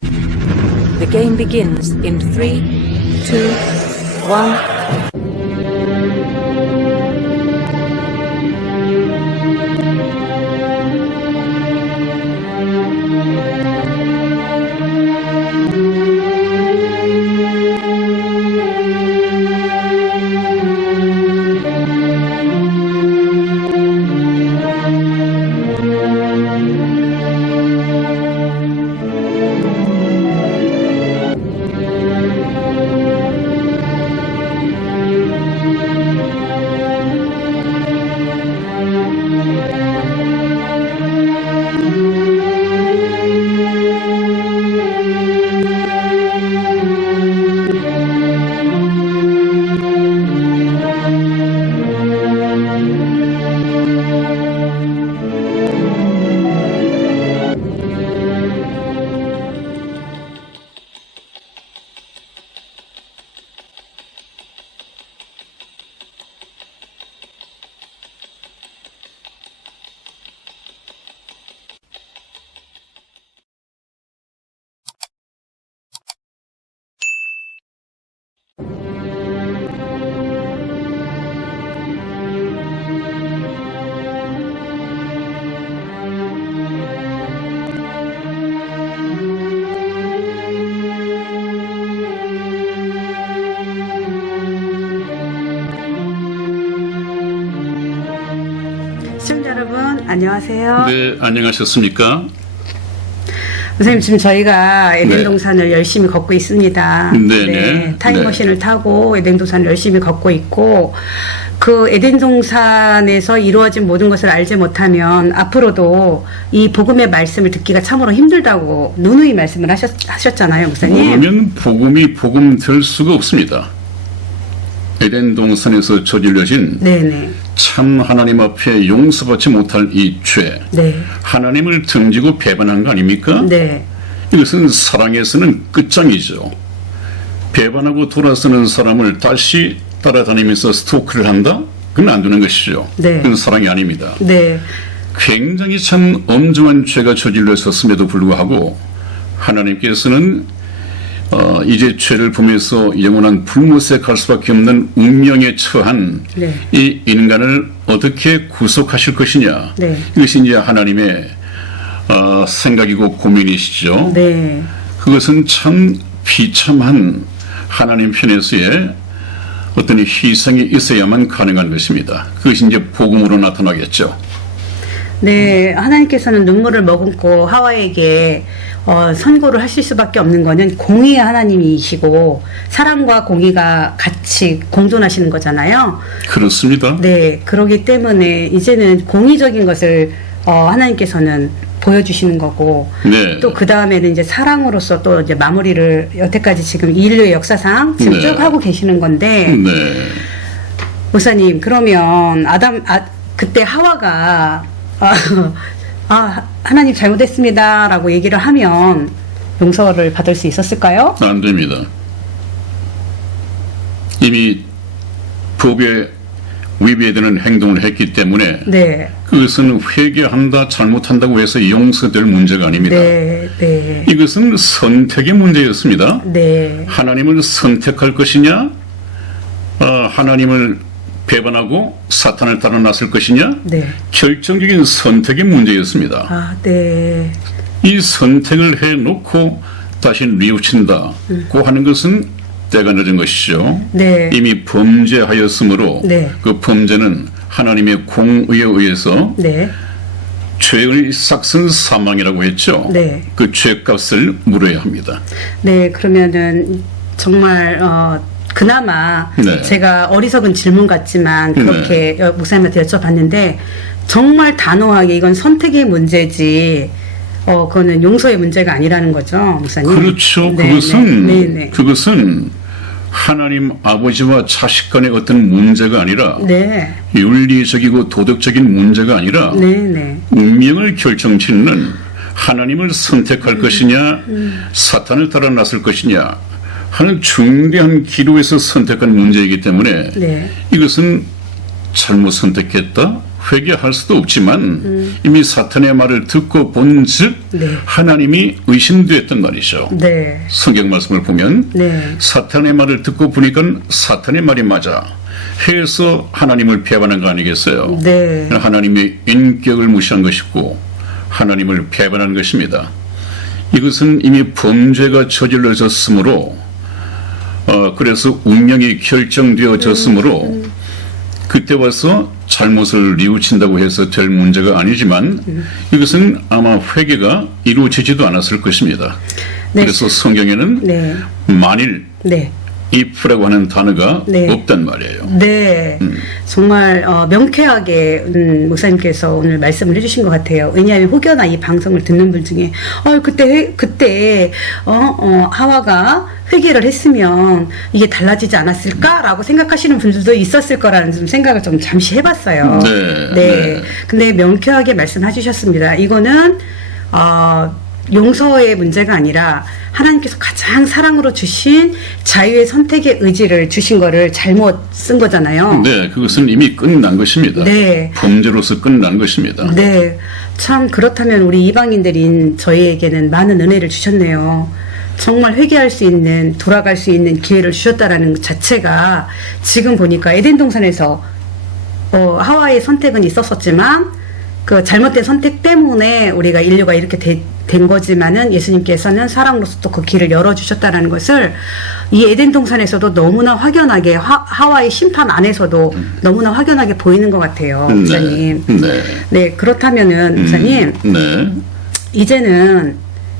The game begins in 3, 2, 1. 시청자 여러분 안녕하세요. 네, 안녕하셨습니까? 선생님, 지금 저희가 에덴동산을 열심히 걷고 있습니다. 네네. 타임머신을 타고 에덴동산을 열심히 걷고 있고, 그 에덴동산에서 이루어진 모든 것을 알지 못하면 앞으로도 이 복음의 말씀을 듣기가 참으로 힘들다고 누누이 말씀을 하셨잖아요, 목사님. 그러면 복음이 복음 될 수가 없습니다. 에덴 동산에서 저질러진 네네. 참 하나님 앞에 용서받지 못할 이 죄, 네. 하나님을 등지고 배반한 거 아닙니까? 네. 이것은 사랑에서는 끝장이죠. 배반하고 돌아서는 사람을 다시 따라다니면서 스토크를 한다? 그건 안 되는 것이죠. 네. 그건 사랑이 아닙니다. 네. 굉장히 참 엄중한 죄가 저질렀었음에도 불구하고 하나님께서는 이제 죄를 범해서 영원한 불못에 갈 수밖에 없는 운명에 처한 네. 이 인간을 어떻게 구속하실 것이냐. 네. 이것이 이제 하나님의 생각이고 고민이시죠. 네. 그것은 참 비참한 하나님 편에서의 어떤 희생이 있어야만 가능한 것입니다. 그것이 이제 복음으로 나타나겠죠. 네, 하나님께서는 눈물을 머금고 하와에게 선고를 하실 수밖에 없는 거는 공의의 하나님이시고 사랑과 공의가 같이 공존하시는 거잖아요. 그렇습니다. 네, 그러기 때문에 이제는 공의적인 것을 하나님께서는 보여주시는 거고, 네. 또 그 다음에는 이제 사랑으로서 또 이제 마무리를 여태까지 지금 인류의 역사상 지금 네. 쭉 하고 계시는 건데, 네. 목사님, 그러면 그때 하와가 하나님 잘못했습니다라고 얘기를 하면 용서를 받을 수 있었을까요? 안 됩니다. 이미 법에 위배되는 행동을 했기 때문에 네. 그것은 회개한다, 잘못한다고 해서 용서될 문제가 아닙니다. 네. 네. 이것은 선택의 문제였습니다. 네. 하나님을 선택할 것이냐, 하나님을 배반하고 사탄을 따라 나설 것이냐, 네. 결정적인 선택의 문제였습니다. 아, 네. 이 선택을 해놓고 다시 뉘우친다고 하는 것은 때가 늦은 것이죠. 네. 이미 범죄하였으므로 네. 그 범죄는 하나님의 공의에 의해서 네. 죄의 삭은 사망이라고 했죠. 네. 그 죄값을 물어야 합니다. 네, 그러면은 정말 그나마 네. 제가 어리석은 질문 같지만 그렇게 목사님한테 여쭤봤는데 정말 단호하게 이건 선택의 문제지 그거는 용서의 문제가 아니라는 거죠, 목사님. 그렇죠. 네, 그것은 네, 네, 그것은 하나님 아버지와 자식 간의 어떤 문제가 아니라 네. 윤리적이고 도덕적인 문제가 아니라 네, 네. 운명을 결정짓는 하나님을 선택할 것이냐 사탄을 따라 나설 것이냐 하는 중대한 기로에서 선택한 문제이기 때문에 네. 이것은 잘못 선택했다, 회개할 수도 없지만 이미 사탄의 말을 듣고 본즉 네. 하나님이 의심되었단 말이죠. 네. 성경 말씀을 보면 네. 사탄의 말을 듣고 보니까 사탄의 말이 맞아 해서 하나님을 배반한 거 아니겠어요? 네. 하나님의 인격을 무시한 것이고 하나님을 배반한 것입니다. 이것은 이미 범죄가 저질러졌으므로 그래서 운명이 결정되어졌으므로 그때 와서 잘못을 뉘우친다고 해서 될 문제가 아니지만 이것은 아마 회개가 이루어지지도 않았을 것입니다. 네. 그래서 성경에는 네. 만일 네. if라고 하는 단어가 네. 없단 말이에요. 네, 정말 명쾌하게 목사님께서 오늘 말씀을 해주신 것 같아요. 왜냐하면 혹여나 이 방송을 듣는 분 중에 그때 하와가 회개를 했으면 이게 달라지지 않았을까라고 생각하시는 분들도 있었을 거라는 좀 생각을 좀 잠시 해봤어요. 네, 네. 네. 근데 명쾌하게 말씀해주셨습니다. 이거는 용서의 문제가 아니라 하나님께서 가장 사랑으로 주신 자유의 선택의 의지를 주신 거를 잘못 쓴 거잖아요. 네, 그것은 이미 끝난 것입니다. 네. 범죄로서 끝난 것입니다. 네. 참 그렇다면 우리 이방인들인 저희에게는 많은 은혜를 주셨네요. 정말 회개할 수 있는, 돌아갈 수 있는 기회를 주셨다라는 것 자체가 지금 보니까 에덴 동산에서 하와의 선택은 있었었지만 그 잘못된 선택 때문에 우리가 인류가 이렇게 된 거지만은 예수님께서는 사랑으로서 또 그 길을 열어주셨다라는 것을 이 에덴 동산에서도 너무나 확연하게 하와의 심판 안에서도 너무나 확연하게 보이는 것 같아요, 목사님. 네. 네, 그렇다면은 목사님 네. 이제는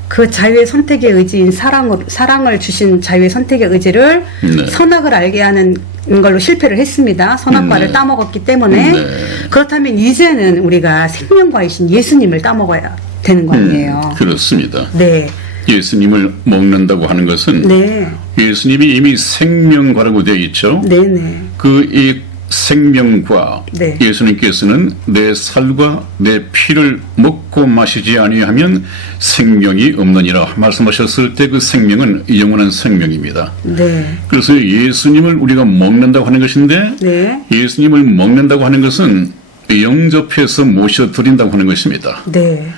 그 자유의 선택의 의지인 사랑을 주신 자유의 선택의 의지를 네. 선악을 알게 하는 걸로 실패를 했습니다. 선악과를 네. 따먹었기 때문에 네. 그렇다면 이제는 우리가 생명과이신 예수님을 따먹어야 되는 거 아니에요. 그렇습니다. 네, 예수님을 먹는다고 하는 것은 네, 예수님이 이미 생명과라고 되어 있죠. 네, 네, 그 이 생명과 네. 예수님께서는 내 살과 내 피를 먹고 마시지 아니하면 생명이 없느니라 말씀하셨을 때 그 생명은 영원한 생명입니다. 네, 그래서 예수님을 우리가 먹는다고 하는 것인데 네, 예수님을 먹는다고 하는 것은 영접해서 모셔드린다고 하는 것입니다. 네,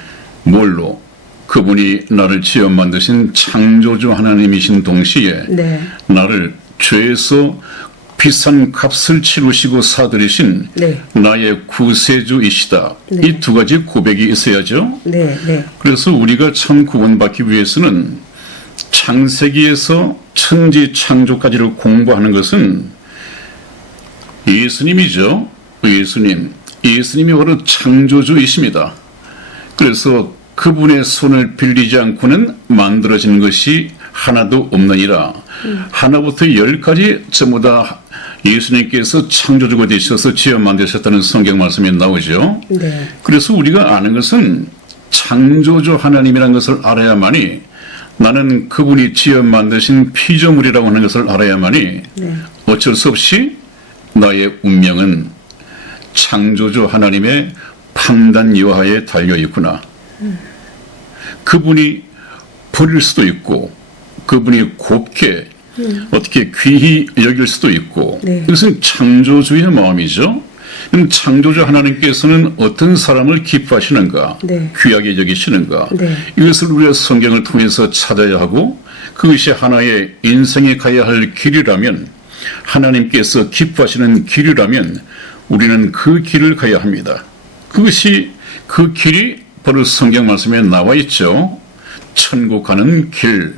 뭘로? 그분이 나를 지어 만드신 창조주 하나님이신 동시에 네, 나를 죄에서 비싼 값을 치르시고 사들이신 네. 나의 구세주이시다. 네. 이 두 가지 고백이 있어야죠. 네, 네, 그래서 우리가 참 구원받기 위해서는 창세기에서 천지 창조까지를 공부하는 것은 예수님이죠. 예수님이 바로 창조주이십니다. 그래서 그분의 손을 빌리지 않고는 만들어지는 것이 하나도 없느니라. 하나부터 10까지 전부 다 예수님께서 창조주가 되셔서 지어 만드셨다는 성경 말씀이 나오죠. 네, 그래서 우리가 아는 것은 창조주 하나님이라는 것을 알아야만이 나는 그분이 지어 만드신 피조물이라고 하는 것을 알아야만이 네. 어쩔 수 없이 나의 운명은 창조주 하나님의 판단 여하에 달려 있구나. 그분이 버릴 수도 있고 그분이 곱게 어떻게 귀히 여길 수도 있고 네. 이것은 창조주의 마음이죠. 그럼 창조주 하나님께서는 어떤 사람을 기뻐하시는가, 네. 귀하게 여기시는가, 네. 이것을 우리가 성경을 통해서 찾아야 하고 그것이 하나의 인생에 가야 할 길이라면 하나님께서 기뻐하시는 길이라면 우리는 그 길을 가야 합니다. 그것이 그 길이 바로 성경 말씀에 나와 있죠. 천국 가는 길,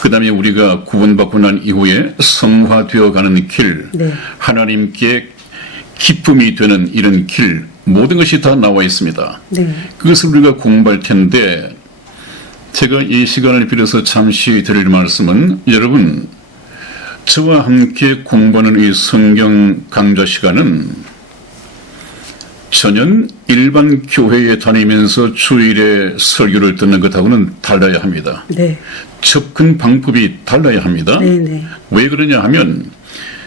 그 다음에 우리가 구원받고 난 이후에 성화되어 가는 길, 네. 하나님께 기쁨이 되는 이런 길, 모든 것이 다 나와 있습니다. 네. 그것을 우리가 공부할 텐데 제가 이 시간을 빌어서 잠시 드릴 말씀은 여러분 저와 함께 공부하는 이 성경 강좌 시간은 전혀 일반 교회에 다니면서 주일에 설교를 듣는 것하고는 달라야 합니다. 네. 접근 방법이 달라야 합니다. 네네. 왜 그러냐 하면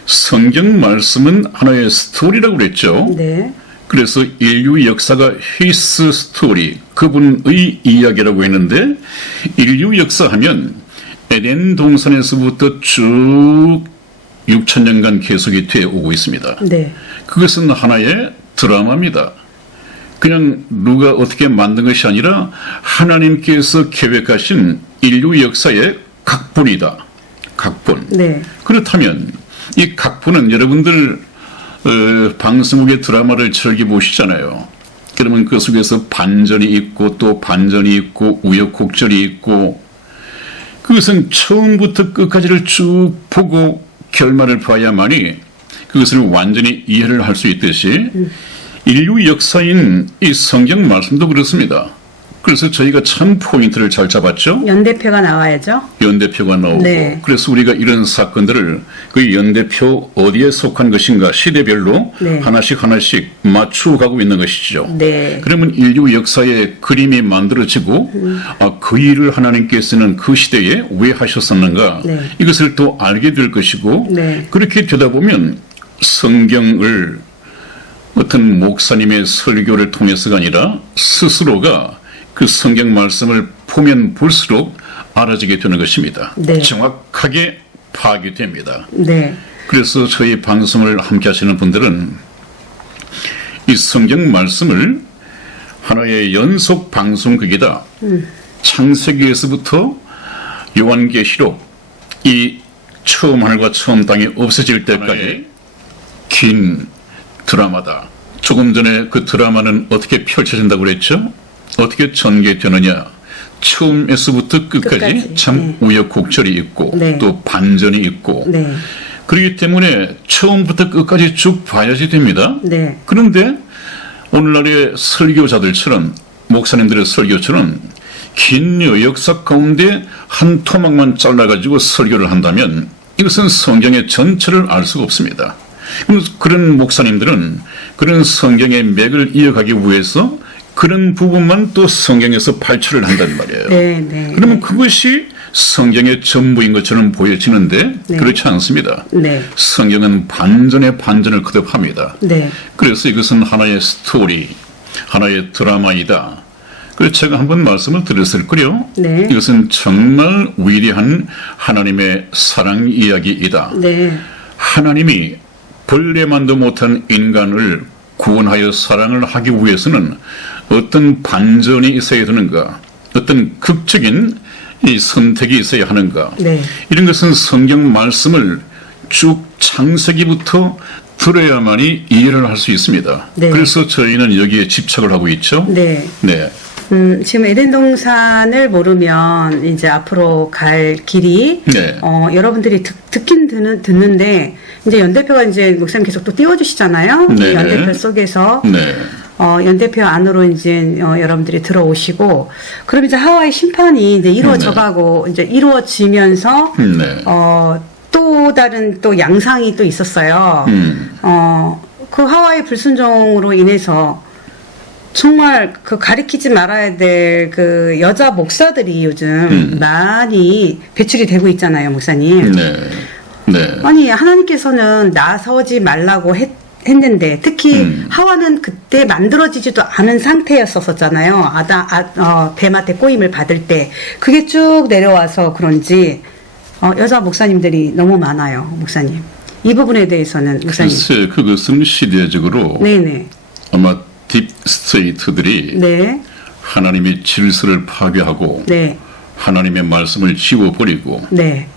성경 말씀은 하나의 스토리라고 그랬죠. 네. 그래서 인류 역사가 히스 스토리, 그분의 이야기라고 했는데 인류 역사하면 에덴 동산에서부터 쭉 6,000년간 계속이 되어 오고 있습니다. 네. 그것은 하나의 드라마입니다. 그냥 누가 어떻게 만든 것이 아니라 하나님께서 계획하신 인류 역사의 각본이다. 각본. 네. 그렇다면 이 각본은 여러분들 방송국의 드라마를 즐겨 보시잖아요. 그러면 그 속에서 반전이 있고 또 반전이 있고 우여곡절이 있고 그것은 처음부터 끝까지를 쭉 보고 결말을 봐야만이 그것을 완전히 이해를 할 수 있듯이 인류 역사인 이 성경 말씀도 그렇습니다. 그래서 저희가 참 포인트를 잘 잡았죠. 연대표가 나와야죠. 연대표가 나오고 네. 그래서 우리가 이런 사건들을 그 연대표 어디에 속한 것인가 시대별로 네. 하나씩 맞추어 가고 있는 것이죠. 네. 그러면 인류 역사의 그림이 만들어지고 그 일을 하나님께서는 그 시대에 왜 하셨었는가 네. 이것을 또 알게 될 것이고 네. 그렇게 되다 보면 성경을 어떤 목사님의 설교를 통해서가 아니라 스스로가 그 성경 말씀을 보면 볼수록 알아지게 되는 것입니다. 네. 정확하게 파악이 됩니다. 네. 그래서 저희 방송을 함께 하시는 분들은 이 성경 말씀을 하나의 연속 방송극이다. 창세기에서부터 요한계시록 이 처음 하늘과 처음 땅이 없어질 때까지 긴 드라마다. 조금 전에 그 드라마는 어떻게 펼쳐진다고 그랬죠? 어떻게 전개되느냐. 처음에서부터 끝까지 참 네. 우여곡절이 있고 네. 또 반전이 있고 네. 그렇기 때문에 처음부터 끝까지 쭉 봐야지 됩니다. 네. 그런데 오늘날의 설교자들처럼 목사님들의 설교처럼 긴 역사 가운데 한 토막만 잘라가지고 설교를 한다면 이것은 성경의 전체를 알 수가 없습니다. 그런 목사님들은 그런 성경의 맥을 이어가기 위해서 그런 부분만 또 성경에서 발췌를 한단 말이에요. 네. 네. 그러면 그것이 성경의 전부인 것처럼 보여지는데 네. 그렇지 않습니다. 네. 성경은 반전의 반전을 거듭합니다. 네. 그래서 이것은 하나의 스토리, 하나의 드라마이다. 그래서 제가 한번 말씀을 드렸을 거요. 네. 이것은 정말 위대한 하나님의 사랑 이야기이다. 네. 하나님이 벌레만도 못한 인간을 구원하여 사랑을 하기 위해서는 어떤 반전이 있어야 되는가, 어떤 극적인 이 선택이 있어야 하는가. 네. 이런 것은 성경 말씀을 쭉 창세기부터 들어야만이 이해를 할 수 있습니다. 네. 그래서 저희는 여기에 집착을 하고 있죠. 네. 네. 지금 에덴 동산을 모르면 이제 앞으로 갈 길이 네. 여러분들이 듣긴 듣는데 이제 연대표가 이제 목사님 계속 또 띄워주시잖아요. 네. 연대표 속에서 네. 연대표 안으로 이제 여러분들이 들어오시고 그럼 이제 하와이 심판이 이제 이루어져가고 이제 이루어지면서 네. 또 다른 또 양상이 또 있었어요. 그 하와이 불순종으로 인해서 정말 그 가리키지 말아야 될 그 여자 목사들이 요즘 많이 배출이 되고 있잖아요, 목사님. 네. 네. 아니 하나님께서는 나서지 말라고 했는데 특히 하와는 그때 만들어지지도 않은 상태였었잖아요. 뱀한테 꼬임을 받을 때 그게 쭉 내려와서 그런지 여자 목사님들이 너무 많아요, 목사님. 이 부분에 대해서는 목사님. 글쎄 그것은 시대적으로 네네. 아마 딥스테이트들이 네. 하나님의 질서를 파괴하고 네. 하나님의 말씀을 지워버리고 네.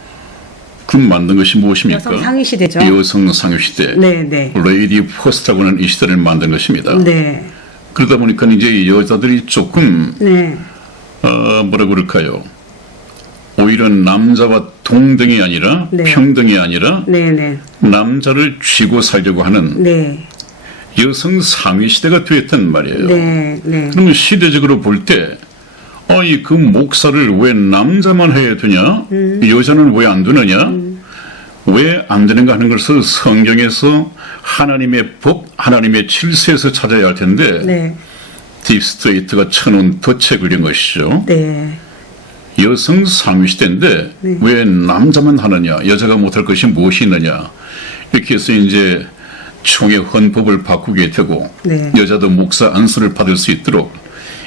그 만든 것이 무엇입니까? 여성 상위 시대죠. 여성 상위 시대. 네, 네. 레이디 퍼스트라고 하는 이 시대를 만든 것입니다. 네. 그러다 보니까 이제 여자들이 조금 네. 뭐라 그럴까요? 오히려 남자와 동등이 아니라 네. 평등이 아니라 네, 네. 남자를 쥐고 살려고 하는 네. 여성 상위 시대가 되었단 말이에요. 네. 네. 그러면 시대적으로 볼 때, 그 목사를 왜 남자만 해야 되냐? 여자는 왜 안 되느냐? 왜 안 되는가 하는 것을 성경에서 하나님의 법, 하나님의 질서에서 찾아야 할 텐데, 네. 딥스테이트가 쳐놓은 덫에 걸린 것이죠. 네. 여성 상위시대인데 네. 왜 남자만 하느냐? 여자가 못할 것이 무엇이 있느냐? 이렇게 해서 이제 총회 헌법을 바꾸게 되고 네. 여자도 목사 안수를 받을 수 있도록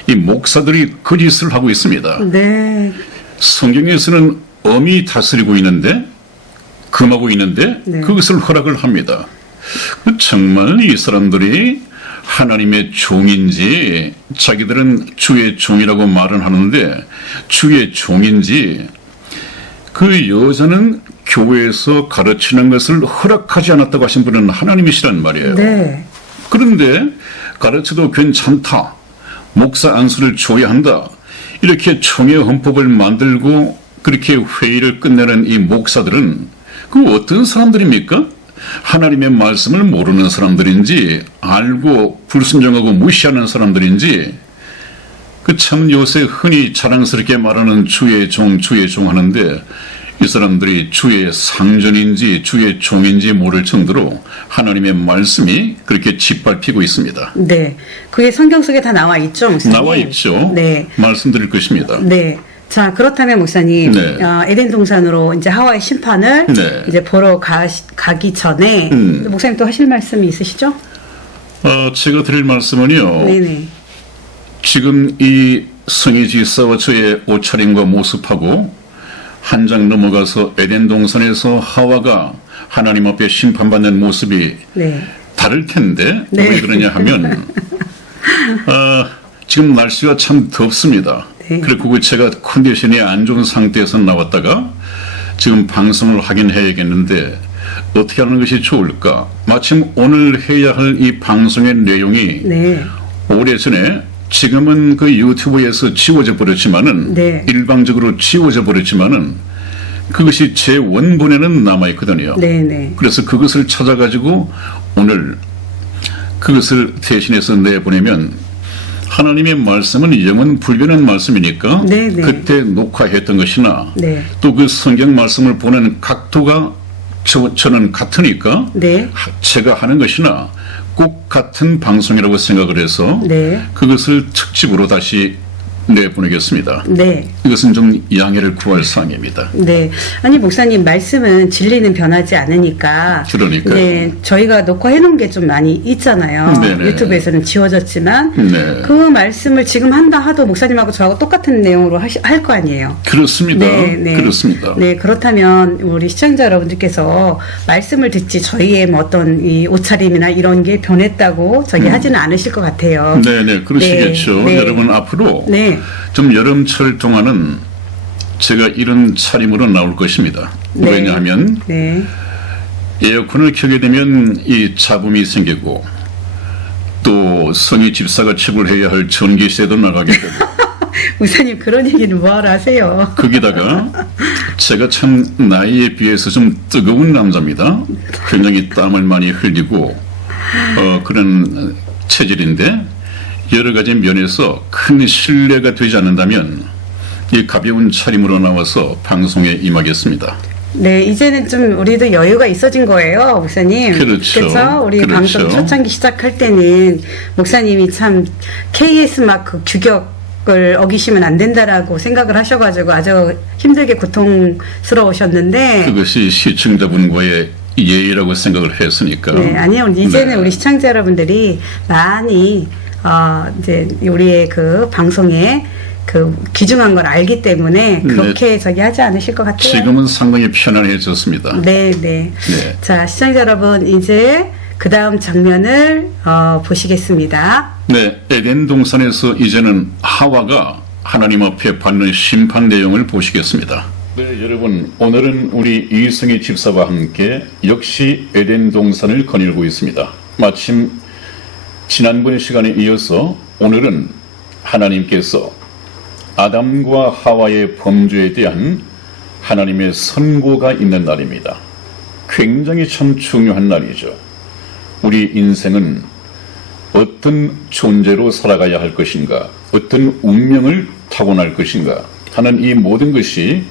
이 목사들이 거짓을 하고 있습니다. 네. 성경에서는 엄이 다스리고 있는데 금하고 있는데 네. 그것을 허락을 합니다. 정말 이 사람들이 하나님의 종인지 자기들은 주의 종이라고 말은 하는데 주의 종인지 그 여자는 교회에서 가르치는 것을 허락하지 않았다고 하신 분은 하나님이시란 말이에요. 네. 그런데 가르쳐도 괜찮다. 목사 안수를 줘야 한다. 이렇게 총회 헌법을 만들고 그렇게 회의를 끝내는 이 목사들은 그 어떤 사람들입니까? 하나님의 말씀을 모르는 사람들인지 알고 불순종하고 무시하는 사람들인지 그 참 요새 흔히 자랑스럽게 말하는 주의 종 하는데 이 사람들이 주의 상전인지 주의 종인지 모를 정도로 하나님의 말씀이 그렇게 짓밟히고 있습니다. 네. 그게 성경 속에 다 나와 있죠, 목사님? 나와 있죠. 네. 말씀드릴 것입니다. 네. 자, 그렇다면 목사님, 네. 에덴 동산으로 이제 하와의 심판을 네. 이제 보러 가기 전에 목사님 또 하실 말씀이 있으시죠? 제가 드릴 말씀은요. 네네. 지금 이 성희 지사와 저의 옷차림과 모습하고 한 장 넘어가서 에덴 동산에서 하와가 하나님 앞에 심판받는 모습이 네. 다를 텐데 네. 왜 그러냐 하면 지금 날씨가 참 덥습니다. 네. 그리고 제가 컨디션이 안 좋은 상태에서 나왔다가 지금 방송을 하긴 해야겠는데 어떻게 하는 것이 좋을까? 마침 오늘 해야 할 이 방송의 내용이 네. 오래전에 지금은 그 유튜브에서 지워져 버렸지만은 네. 일방적으로 지워져 버렸지만은 그것이 제 원본에는 남아 있거든요. 네네. 그래서 그것을 찾아가지고 오늘 그것을 대신해서 내보내면 하나님의 말씀은 영원 불변한 말씀이니까 네네. 그때 녹화했던 것이나 네. 또 그 성경 말씀을 보는 각도가 저는 같으니까 네. 제가 하는 것이나 꼭 같은 방송이라고 생각을 해서 네. 그것을 특집으로 다시 내보내겠습니다. 네. 이것은 좀 양해를 구할 사항입니다. 네. 아니, 목사님, 말씀은 진리는 변하지 않으니까. 그러니까요. 네. 저희가 녹화해 놓은 게 좀 많이 있잖아요. 네네. 유튜브에서는 지워졌지만. 네. 그 말씀을 지금 한다 하도 목사님하고 저하고 똑같은 내용으로 할 거 아니에요. 그렇습니다. 네, 네. 그렇습니다. 네, 그렇다면 우리 시청자 여러분들께서 말씀을 듣지 저희의 뭐 어떤 이 옷차림이나 이런 게 변했다고 저기 하지는 않으실 것 같아요. 네네, 그러시겠죠. 네, 네. 여러분 앞으로 네. 좀 여름철 동안은 제가 이런 차림으로 나올 것입니다. 네. 왜냐하면 네. 에어컨을 켜게 되면 이 잡음이 생기고 또 성희 집사가 체불해야 할 전기세도 나가게 되고 목사님 그런 얘기는 뭐하러 하세요? 거기다가 제가 참 나이에 비해서 좀 뜨거운 남자입니다. 굉장히 땀을 많이 흘리고 그런 체질인데 여러 가지 면에서 큰 신뢰가 되지 않는다면 이 가벼운 차림으로 나와서 방송에 임하겠습니다. 네, 이제는 좀 우리도 여유가 있어진 거예요, 목사님. 그렇죠. 그렇죠? 우리 그렇죠. 방송 초창기 시작할 때는 목사님이 참 KS 마크 규격을 어기시면 안 된다라고 생각을 하셔가지고 아주 힘들게 고통스러우셨는데. 그것이 시청자분과의 예의라고 생각을 했으니까. 네, 아니요. 이제는 네. 우리 시청자 여러분들이 많이 이제 우리의 그 방송에 그 귀중한 걸 알기 때문에 그렇게 저기 하지 않으실 것 같아요. 지금은 상당히 편안해졌습니다. 네, 네. 네. 자, 시청자 여러분, 이제 그 다음 장면을 보시겠습니다. 네, 에덴 동산에서 이제는 하와가 하나님 앞에 받는 심판 내용을 보시겠습니다. 네, 여러분, 오늘은 우리 이승희 집사와 함께 역시 에덴 동산을 거닐고 있습니다. 마침 지난번 시간에 이어서 오늘은 하나님께서 아담과 하와의 범죄에 대한 하나님의 선고가 있는 날입니다. 굉장히 참 중요한 날이죠. 우리 인생은 어떤 존재로 살아가야 할 것인가, 어떤 운명을 타고날 것인가 하는 이 모든 것이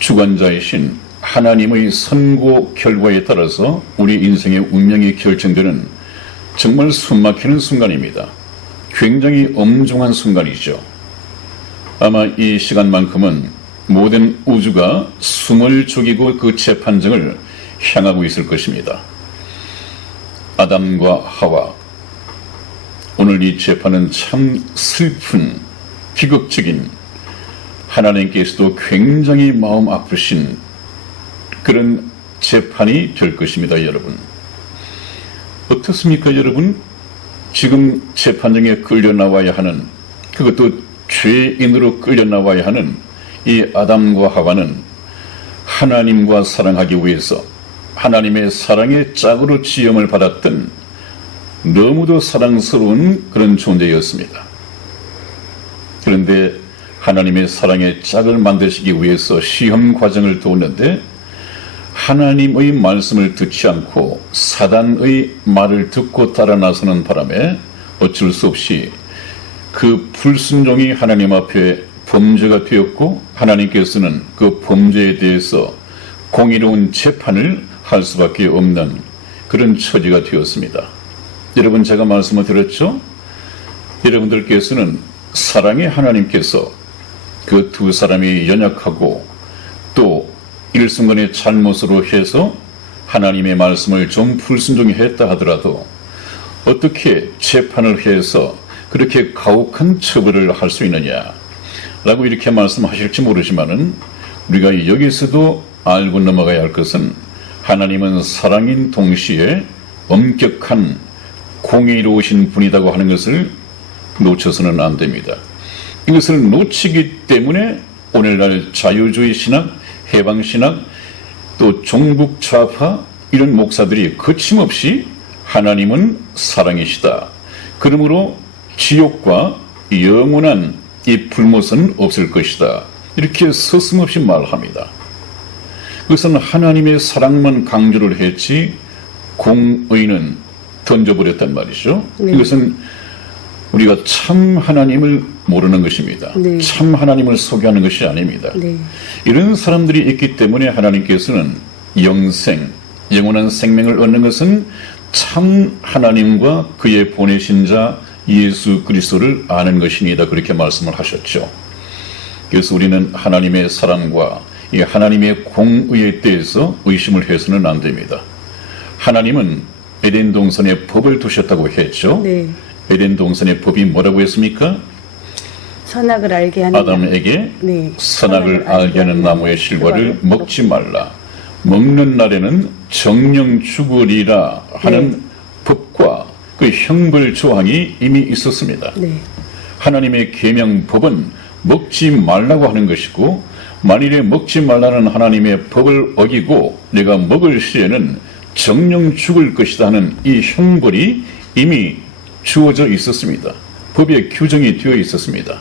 주관자이신 하나님의 선고 결과에 따라서 우리 인생의 운명이 결정되는 정말 숨막히는 순간입니다. 굉장히 엄중한 순간이죠. 아마 이 시간만큼은 모든 우주가 숨을 죽이고 그 재판정을 향하고 있을 것입니다. 아담과 하와, 오늘 이 재판은 참 슬픈 비극적인, 하나님께서도 굉장히 마음 아프신 그런 재판이 될 것입니다. 여러분 어떻습니까? 여러분 지금 재판정에 끌려 나와야 하는, 그것도 죄인으로 끌려 나와야 하는 이 아담과 하와는 하나님과 사랑하기 위해서 하나님의 사랑의 짝으로 지음을 받았던 너무도 사랑스러운 그런 존재였습니다. 그런데 하나님의 사랑의 짝을 만드시기 위해서 시험 과정을 두었는데 하나님의 말씀을 듣지 않고 사단의 말을 듣고 따라 나서는 바람에 어쩔 수 없이 그 불순종이 하나님 앞에 범죄가 되었고 하나님께서는 그 범죄에 대해서 공의로운 재판을 할 수밖에 없는 그런 처지가 되었습니다. 여러분, 제가 말씀을 드렸죠? 여러분들께서는 사랑의 하나님께서 그 두 사람이 연약하고 또 일순간의 잘못으로 해서 하나님의 말씀을 좀 불순종히 했다 하더라도 어떻게 재판을 해서 그렇게 가혹한 처벌을 할 수 있느냐 라고 이렇게 말씀하실지 모르지만은 우리가 여기서도 알고 넘어가야 할 것은 하나님은 사랑인 동시에 엄격한 공의로우신 분이라고 하는 것을 놓쳐서는 안 됩니다. 이것을 놓치기 때문에 오늘날 자유주의 신학, 해방신학, 또 종북 좌파 이런 목사들이 거침없이 하나님은 사랑이시다. 그러므로 지옥과 영원한 이 불못은 없을 것이다. 이렇게 서슴없이 말합니다. 그것은 하나님의 사랑만 강조를 했지 공의는 던져버렸단 말이죠. 네. 이것은 우리가 참 하나님을 모르는 것입니다. 네. 참 하나님을 소개하는 것이 아닙니다. 네. 이런 사람들이 있기 때문에 하나님께서는 영생, 영원한 생명을 얻는 것은 참 하나님과 그의 보내신 자 예수 그리스도를 아는 것이니다. 그렇게 말씀을 하셨죠. 그래서 우리는 하나님의 사랑과 이 하나님의 공의에 대해서 의심을 해서는 안 됩니다. 하나님은 에덴 동산에 법을 두셨다고 했죠. 네. 에덴 동산의 법이 뭐라고 했습니까? 선악을 알게 하는 아담에게 네. 선악을 알게 하는 나무의 실과를 먹지 말라. 먹는 날에는 정령 죽으리라 하는 네. 법과 그 형벌 조항이 이미 있었습니다. 네. 하나님의 계명 법은 먹지 말라고 하는 것이고 만일에 먹지 말라는 하나님의 법을 어기고 내가 먹을 시에는 정령 죽을 것이다 하는 이 형벌이 이미 주어져 있었습니다. 법에 규정이 되어 있었습니다.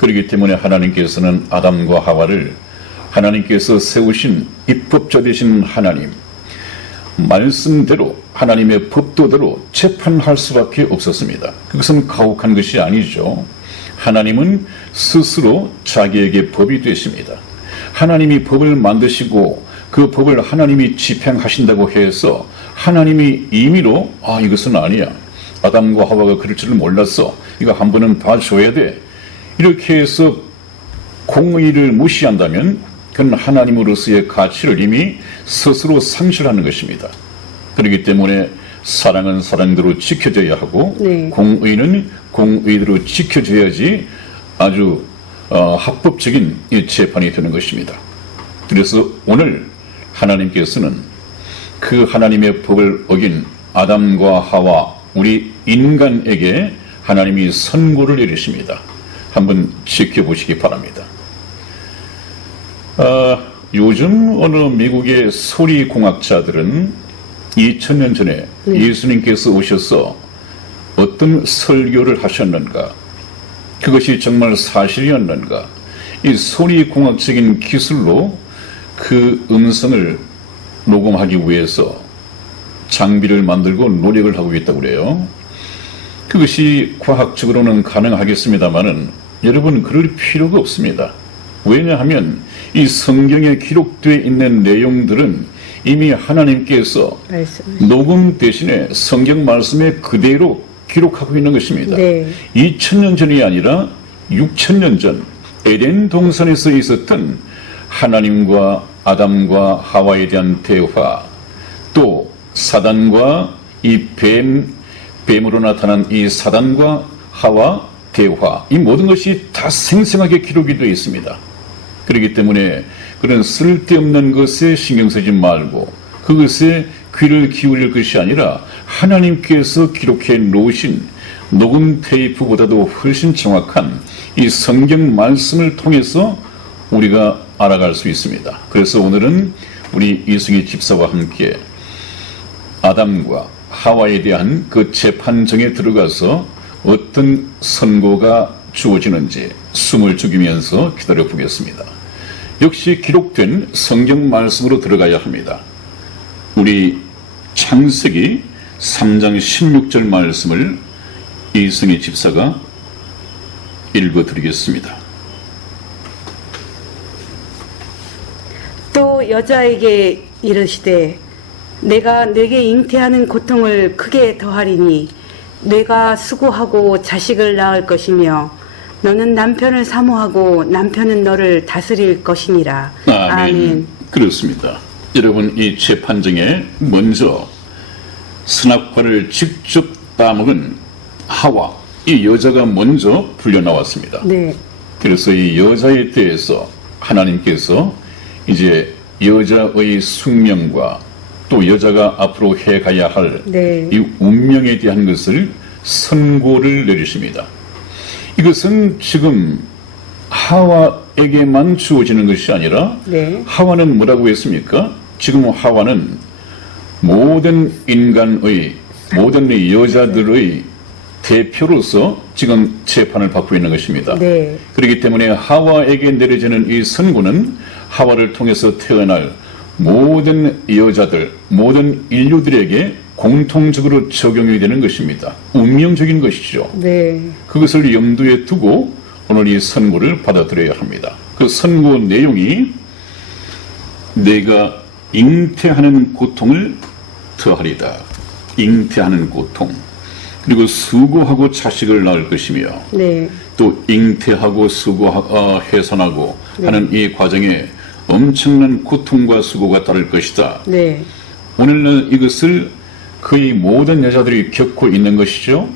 그렇기 때문에 하나님께서는 아담과 하와를 하나님께서 세우신 입법자 되신 하나님 말씀대로 하나님의 법도대로 재판할 수밖에 없었습니다. 그것은 가혹한 것이 아니죠. 하나님은 스스로 자기에게 법이 되십니다. 하나님이 법을 만드시고 그 법을 하나님이 집행하신다고 해서 하나님이 임의로 이것은 아니야. 아담과 하와가 그럴 줄을 몰랐어. 이거 한 번은 봐줘야 돼. 이렇게 해서 공의를 무시한다면 그건 하나님으로서의 가치를 이미 스스로 상실하는 것입니다. 그렇기 때문에 사랑은 사랑대로 지켜져야 하고 네. 공의는 공의대로 지켜져야지 아주 합법적인 재판이 되는 것입니다. 그래서 오늘 하나님께서는 그 하나님의 법을 어긴 아담과 하와 우리 인간에게 하나님이 선고를 내리십니다. 한번 지켜보시기 바랍니다. 요즘 어느 미국의 소리공학자들은 2000년 전에 예수님께서 오셔서 어떤 설교를 하셨는가, 그것이 정말 사실이었는가, 이 소리공학적인 기술로 그 음성을 녹음하기 위해서 장비를 만들고 노력을 하고 있다고 그래요. 그것이 과학적으로는 가능하겠습니다만은 여러분 그럴 필요가 없습니다. 왜냐하면 이 성경에 기록되어 있는 내용들은 이미 하나님께서 녹음 대신에 성경 말씀에 그대로 기록하고 있는 것입니다. 네. 2000년 전이 아니라 6000년 전 에덴 동산에서 있었던 하나님과 아담과 하와에 대한 대화, 또 사단과 이 뱀으로 나타난 이 사단과 하와 대화, 이 모든 것이 다 생생하게 기록이 되어 있습니다. 그렇기 때문에 그런 쓸데없는 것에 신경 쓰지 말고 그것에 귀를 기울일 것이 아니라 하나님께서 기록해 놓으신 녹음 테이프보다도 훨씬 정확한 이 성경 말씀을 통해서 우리가 알아갈 수 있습니다. 그래서 오늘은 우리 이승희 집사와 함께 아담과 하와에 대한 그 재판정에 들어가서 어떤 선고가 주어지는지 숨을 죽이면서 기다려 보겠습니다. 역시 기록된 성경 말씀으로 들어가야 합니다. 우리 창세기 3장 16절 말씀을 이승희 집사가 읽어드리겠습니다. 또 여자에게 이르시되 내가 네게 잉태하는 고통을 크게 더하리니 내가 수고하고 자식을 낳을 것이며 너는 남편을 사모하고 남편은 너를 다스릴 것이니라. 아멘. 그렇습니다. 여러분, 이 재판정에 먼저 선악과를 직접 따먹은 하와, 이 여자가 먼저 불려 나왔습니다. 네. 그래서 이 여자에 대해서 하나님께서 이제 여자의 숙명과 또 여자가 앞으로 해가야 할 이 운명에 대한 것을 선고를 내리십니다. 이것은 지금 하와에게만 주어지는 것이 아니라 하와는 뭐라고 했습니까? 지금 하와는 모든 인간의 모든 여자들의 대표로서 지금 재판을 받고 있는 것입니다. 그렇기 때문에 하와에게 내려지는 이 선고는 하와를 통해서 태어날 모든 여자들, 모든 인류들에게 공통적으로 적용이 되는 것입니다. 운명적인 것이죠. 그것을 염두에 두고 오늘 이 선고를 받아들여야 합니다. 그 선고 내용이 내가 잉태하는 고통을 더하리다. 잉태하는 고통. 그리고 수고하고 자식을 낳을 것이며 또 잉태하고 해산하고 하는 이 과정에 엄청난 고통과 수고가 따를 것이다. 오늘날 이것을 거의 모든 여자들이 겪고 있는 것이죠.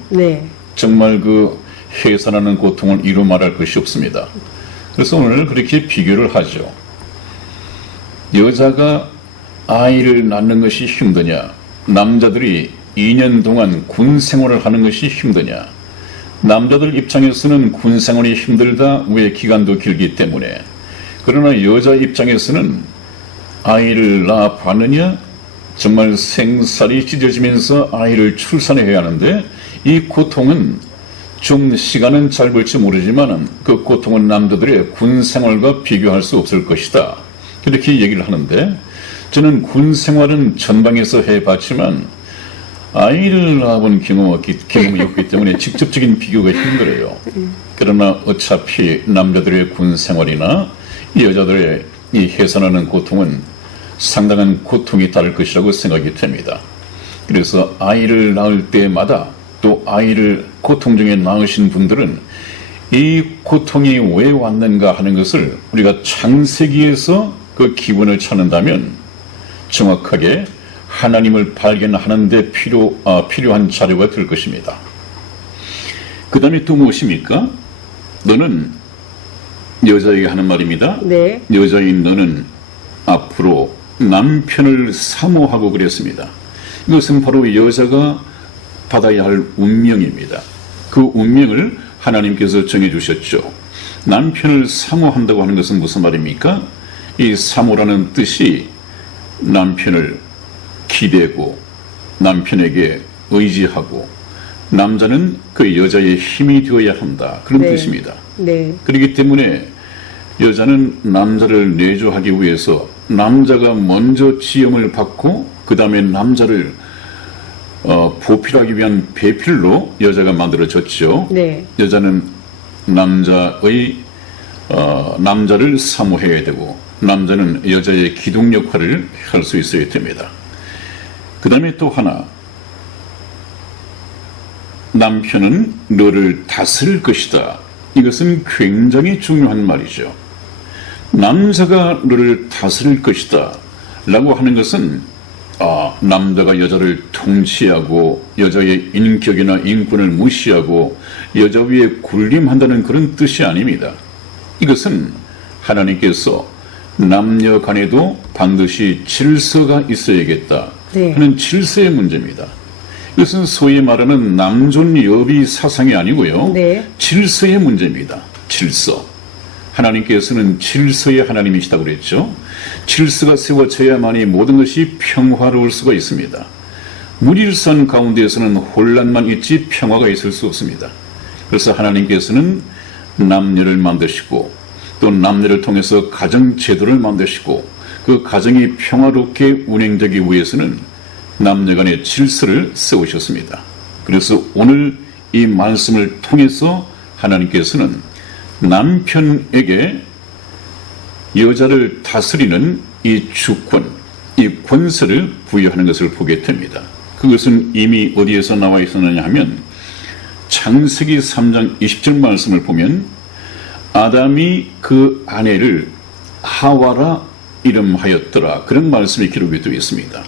정말 그 해산하는 고통을 이루 말할 것이 없습니다. 그래서 오늘 그렇게 비교를 하죠. 여자가 아이를 낳는 것이 힘드냐, 남자들이 2년 동안 군 생활을 하는 것이 힘드냐. 남자들 입장에서는 군 생활이 힘들다. 왜? 기간도 길기 때문에. 그러나 여자 입장에서는 아이를 낳아봤느냐? 정말 생살이 찢어지면서 아이를 출산해야 하는데 이 고통은 좀 시간은 짧을지 모르지만 그 고통은 남자들의 군 생활과 비교할 수 없을 것이다. 이렇게 얘기를 하는데 저는 군 생활은 전방에서 해봤지만 아이를 낳아본 경험이 없기 때문에 직접적인 비교가 힘들어요. 그러나 어차피 남자들의 군 생활이나 여자들의 이 해산하는 고통은 상당한 고통이 따를 것이라고 생각이 됩니다. 그래서 아이를 낳을 때마다 또 아이를 고통 중에 낳으신 분들은 이 고통이 왜 왔는가 하는 것을 우리가 창세기에서 그 기본을 찾는다면 정확하게 하나님을 발견하는 데 필요한 자료가 될 것입니다. 그 다음에 또 무엇입니까? 너는 여자에게 하는 말입니다. 여자인 너는 앞으로 남편을 사모하고 그랬습니다. 이것은 바로 여자가 받아야 할 운명입니다. 그 운명을 하나님께서 정해주셨죠. 남편을 사모한다고 하는 것은 무슨 말입니까? 이 사모라는 뜻이 남편을 기대고 남편에게 의지하고 남자는 그 여자의 힘이 되어야 한다. 그런 뜻입니다. 그렇기 때문에 여자는 남자를 내조하기 위해서 남자가 먼저 지음을 받고 그 다음에 남자를 보필하기 위한 배필로 여자가 만들어졌죠. 여자는 남자를 사모해야 되고 남자는 여자의 기둥 역할을 할 수 있어야 됩니다. 그 다음에 또 하나, 남편은 너를 다스릴 것이다. 이것은 굉장히 중요한 말이죠. 남자가 너를 다스릴 것이다 라고 하는 것은 남자가 여자를 통치하고 여자의 인격이나 인권을 무시하고 여자 위에 군림한다는 그런 뜻이 아닙니다. 이것은 하나님께서 남녀 간에도 반드시 질서가 있어야겠다. 네. 하는 질서의 문제입니다. 이것은 소위 말하는 남존여비 사상이 아니고요. 네. 질서의 문제입니다. 질서. 하나님께서는 질서의 하나님이시다고 그랬죠. 질서가 세워져야만이 모든 것이 평화로울 수가 있습니다. 무질서한 가운데에서는 혼란만 있지 평화가 있을 수 없습니다. 그래서 하나님께서는 남녀를 만드시고 또 남녀를 통해서 가정 제도를 만드시고 그 가정이 평화롭게 운행되기 위해서는 남녀 간의 질서를 세우셨습니다. 그래서 오늘 이 말씀을 통해서 하나님께서는 남편에게 여자를 다스리는 이 주권, 이 권세를 부여하는 것을 보게 됩니다. 그것은 이미 어디에서 나와 있었느냐 하면 창세기 3장 20절 말씀을 보면 아담이 그 아내를 하와라 이름하였더라. 그런 말씀이 기록이 되어 있습니다.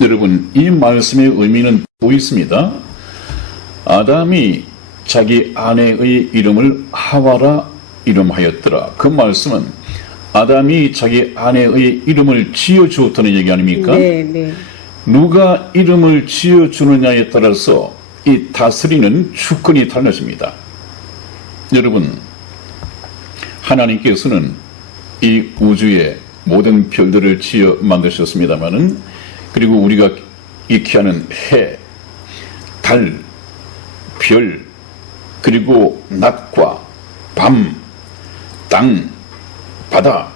여러분, 이 말씀의 의미는 또 있습니다. 아담이 자기 아내의 이름을 하와라 이름하였더라. 그 말씀은 아담이 자기 아내의 이름을 지어주었다는 얘기 아닙니까? 네. 누가 이름을 지어주느냐에 따라서 이 다스리는 주권이 달라집니다. 여러분, 하나님께서는 이 우주의 모든 별들을 지어 만드셨습니다마는 그리고 우리가 익히 하는 해, 달, 별, 그리고 낮과 밤, 땅, 바다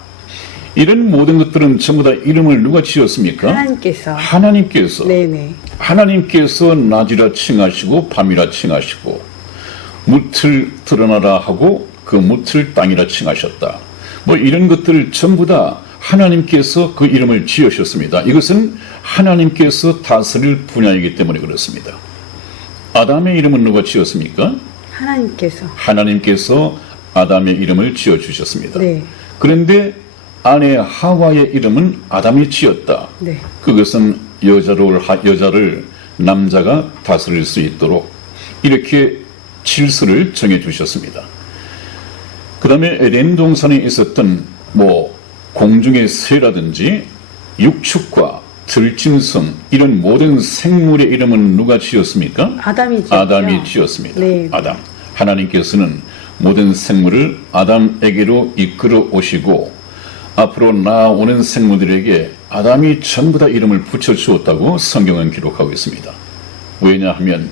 이런 모든 것들은 전부 다 이름을 누가 지었습니까? 하나님께서. 네네. 하나님께서 낮이라 칭하시고 밤이라 칭하시고 무틀 드러나라 하고 그 무틀 땅이라 칭하셨다. 뭐 이런 것들을 전부 다 하나님께서 그 이름을 지으셨습니다. 이것은 하나님께서 다스릴 분야이기 때문에 그렇습니다. 아담의 이름은 누가 지었습니까? 하나님께서 아담의 이름을 지어주셨습니다. 네. 그런데 아내 하와의 이름은 아담이 지었다. 네. 그것은 여자를 남자가 다스릴 수 있도록 이렇게 질서를 정해주셨습니다. 그 다음에 에덴 동산에 있었던 공중의 새라든지 육축과 들짐승 이런 모든 생물의 이름은 누가 지었습니까? 아담이 지었습니다. 네. 아담. 하나님께서는 모든 생물을 아담에게로 이끌어 오시고 앞으로 나아오는 생물들에게 아담이 전부 다 이름을 붙여주었다고 성경은 기록하고 있습니다. 왜냐하면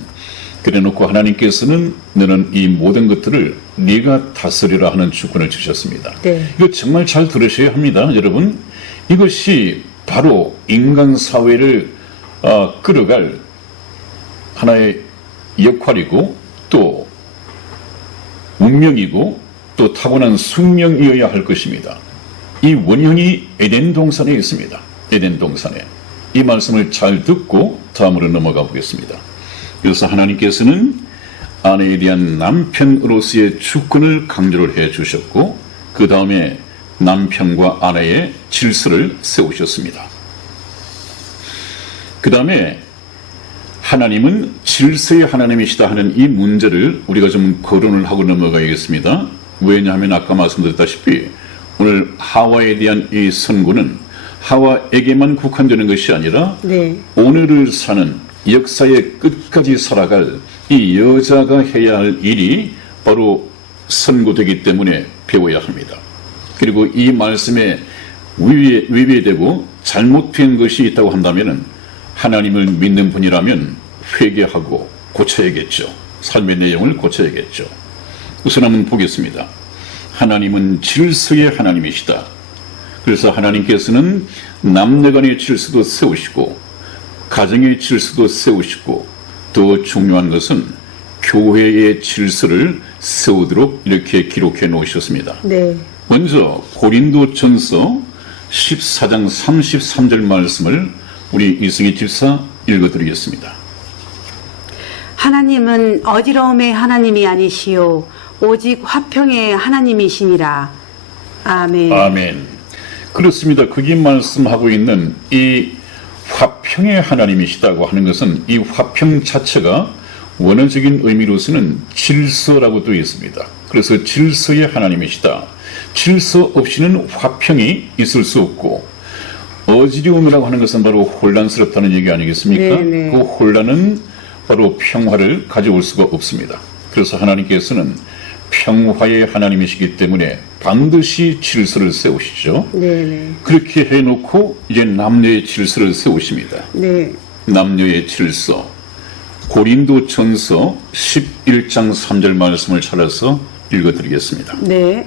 그래놓고 하나님께서는 너는 이 모든 것들을 네가 다스리라 하는 주권을 주셨습니다. 네. 이거 정말 잘 들으셔야 합니다. 여러분, 이것이 바로 인간 사회를 끌어갈 하나의 역할이고 또 운명이고 또 타고난 숙명이어야 할 것입니다. 이 원형이 에덴 동산에 있습니다. 에덴 동산에. 이 말씀을 잘 듣고 다음으로 넘어가 보겠습니다. 그래서 하나님께서는 아내에 대한 남편으로서의 주권을 강조를 해 주셨고 그 다음에 남편과 아내의 질서를 세우셨습니다. 그 다음에 하나님은 질서의 하나님이시다 하는 이 문제를 우리가 좀 거론을 하고 넘어가야겠습니다. 왜냐하면 아까 말씀드렸다시피 오늘 하와에 대한 이 선고는 하와에게만 국한되는 것이 아니라 네. 오늘을 사는 역사의 끝까지 살아갈 이 여자가 해야 할 일이 바로 선고되기 때문에 배워야 합니다. 그리고 이 말씀에 위배되고 잘못된 것이 있다고 한다면 하나님을 믿는 분이라면 회개하고 고쳐야겠죠. 삶의 내용을 고쳐야겠죠. 우선 한번 보겠습니다. 하나님은 질서의 하나님이시다. 그래서 하나님께서는 남녀 간의 질서도 세우시고 가정의 질서도 세우시고 더 중요한 것은 교회의 질서를 세우도록 이렇게 기록해 놓으셨습니다. 네. 먼저 고린도전서 14장 33절 말씀을 우리 이승희 집사 읽어드리겠습니다. 하나님은 어지러움의 하나님이 아니시오 오직 화평의 하나님이시니라. 아멘. 아멘. 그렇습니다. 거기 말씀하고 있는 이 화평의 하나님이시다고 하는 것은 이 화평 자체가 원어적인 의미로서는 질서라고 되어 있습니다. 그래서 질서의 하나님이시다. 질서 없이는 화평이 있을 수 없고 어지러움이라고 하는 것은 바로 혼란스럽다는 얘기 아니겠습니까? 네. 그 혼란은 바로 평화를 가져올 수가 없습니다. 그래서 하나님께서는 평화의 하나님이시기 때문에 반드시 질서를 세우시죠. 네. 그렇게 해놓고 이제 남녀의 질서를 세우십니다. 네. 남녀의 질서. 고린도전서 11장 3절 말씀을 찾아서 읽어드리겠습니다. 네.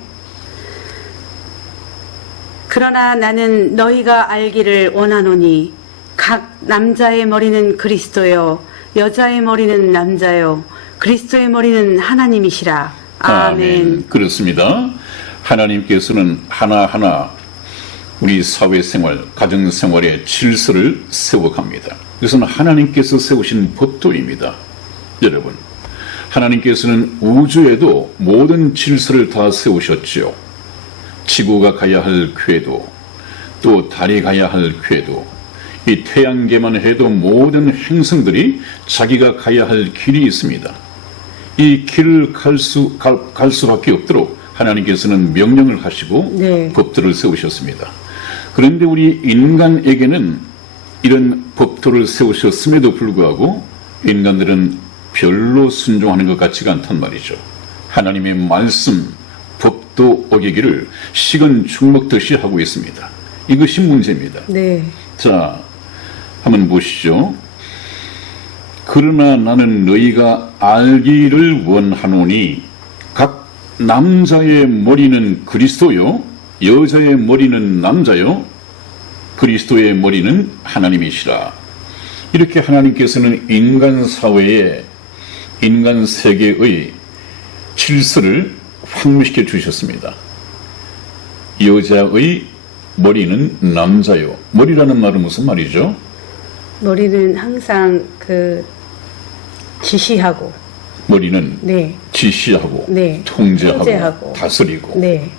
그러나 나는 너희가 알기를 원하노니 각 남자의 머리는 그리스도요 여자의 머리는 남자요 그리스도의 머리는 하나님이시라. 아멘. 그렇습니다. 하나님께서는 하나하나 우리 사회생활, 가정생활의 질서를 세워갑니다. 이것은 하나님께서 세우신 법도입니다. 여러분, 하나님께서는 우주에도 모든 질서를 다 세우셨지요. 지구가 가야 할 궤도, 또 달이 가야 할 궤도, 이 태양계만 해도 모든 행성들이 자기가 가야 할 길이 있습니다. 이 길을 갈 수밖에 없도록 하나님께서는 명령을 하시고 네. 법도를 세우셨습니다. 그런데 우리 인간에게는 이런 법도를 세우셨음에도 불구하고 인간들은 별로 순종하는 것 같지가 않단 말이죠. 하나님의 말씀, 법도 어기기를 식은 죽 먹듯이 하고 있습니다. 이것이 문제입니다. 네. 자, 한번 보시죠. 그러나 나는 너희가 알기를 원하노니 각 남자의 머리는 그리스도요 여자의 머리는 남자요 그리스도의 머리는 하나님이시라. 이렇게 하나님께서는 인간 사회에 인간 세계의 질서를 확립시켜 주셨습니다. 여자의 머리는 남자요. 머리라는 말은 무슨 말이죠? 머리는 항상 지시하고 머리는 네. 지시하고 네. 통제하고 통제하고 다스리고 네.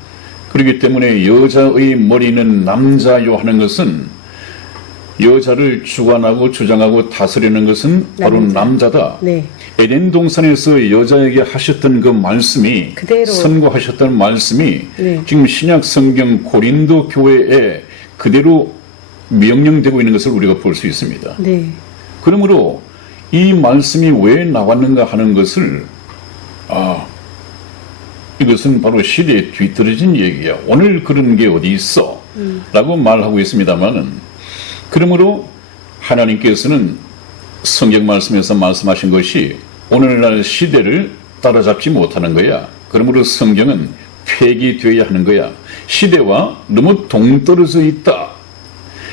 그렇기 때문에 여자의 머리는 남자요 하는 것은 여자를 주관하고 주장하고 다스리는 것은 바로 남자다. 네. 에덴 동산에서 여자에게 하셨던 그 말씀이 그대로 선고하셨던 말씀이 네. 지금 신약 성경 고린도 교회에 그대로 명령되고 있는 것을 우리가 볼 수 있습니다. 네. 그러므로 이 말씀이 왜 나왔는가 하는 것을 이것은 바로 시대에 뒤떨어진 얘기야. 오늘 그런 게 어디 있어? 라고 말하고 있습니다만은 그러므로 하나님께서는 성경 말씀에서 말씀하신 것이 오늘날 시대를 따라잡지 못하는 거야. 그러므로 성경은 폐기되어야 하는 거야. 시대와 너무 동떨어져 있다.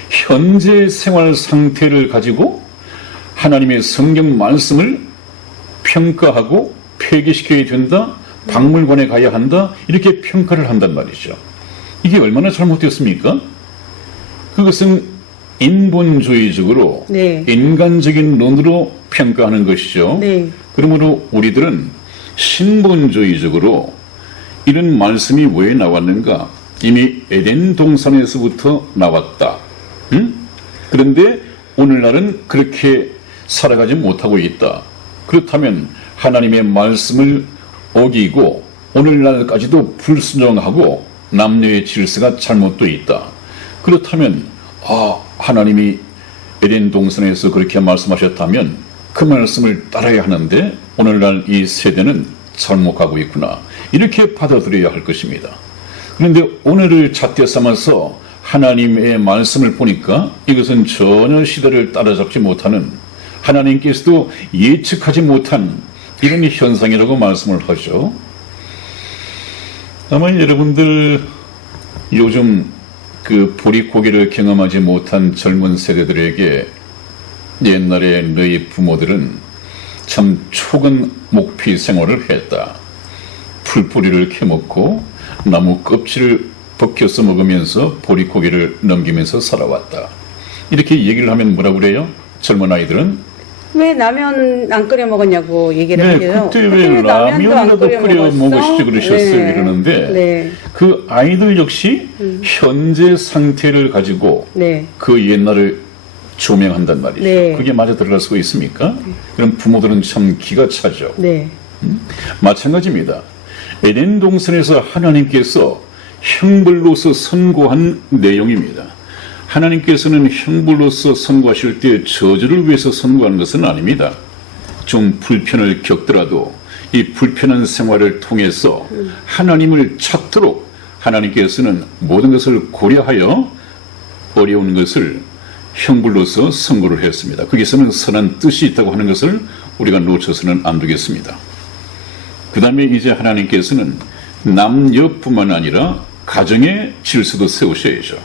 현재 생활 상태를 가지고 하나님의 성경 말씀을 평가하고 폐기시켜야 된다. 박물관에 가야 한다. 이렇게 평가를 한단 말이죠. 이게 얼마나 잘못됐습니까? 그것은 인본주의적으로 네. 인간적인 논으로 평가하는 것이죠. 네. 그러므로 우리들은 신본주의적으로 이런 말씀이 왜 나왔는가? 이미 에덴 동산에서부터 나왔다. 그런데 오늘날은 그렇게 살아가지 못하고 있다. 그렇다면 하나님의 말씀을 어기고 오늘날까지도 불순종하고 남녀의 질서가 잘못되어 있다. 그렇다면 하나님이 에덴 동산에서 그렇게 말씀하셨다면 그 말씀을 따라야 하는데 오늘날 이 세대는 잘못 가고 있구나. 이렇게 받아들여야 할 것입니다. 그런데 오늘을 잣대 삼아서 하나님의 말씀을 보니까 이것은 전혀 시대를 따라잡지 못하는 하나님께서도 예측하지 못한 이런 현상이라고 말씀을 하죠. 아마 여러분들 요즘 그 보릿고개를 경험하지 못한 젊은 세대들에게 옛날에 너희 부모들은 참 초근 목피 생활을 했다. 풀뿌리를 캐먹고 나무 껍질을 벗겨서 먹으면서 보릿고개를 넘기면서 살아왔다. 이렇게 얘기를 하면 뭐라고 그래요? 젊은 아이들은 왜 라면 안 끓여 먹었냐고 얘기를 하죠. 그때 왜 라면이라도 끓여 먹으시지 그러셨어요. 네. 이러는데 네. 그 아이들 역시 현재 상태를 가지고 네. 그 옛날을 조명한단 말이죠. 네. 그게 맞아 들어갈 수가 있습니까? 그럼 부모들은 참 기가 차죠. 네. 마찬가지입니다. 에덴 동산에서 하나님께서 형벌로서 선고한 내용입니다. 하나님께서는 형벌로서 선고하실 때 저주를 위해서 선고하는 것은 아닙니다. 좀 불편을 겪더라도 이 불편한 생활을 통해서 하나님을 찾도록 하나님께서는 모든 것을 고려하여 어려운 것을 형벌로서 선고를 했습니다. 거기서는 선한 뜻이 있다고 하는 것을 우리가 놓쳐서는 안 되겠습니다. 그 다음에 이제 하나님께서는 남녀뿐만 아니라 가정의 질서도 세우셔야죠.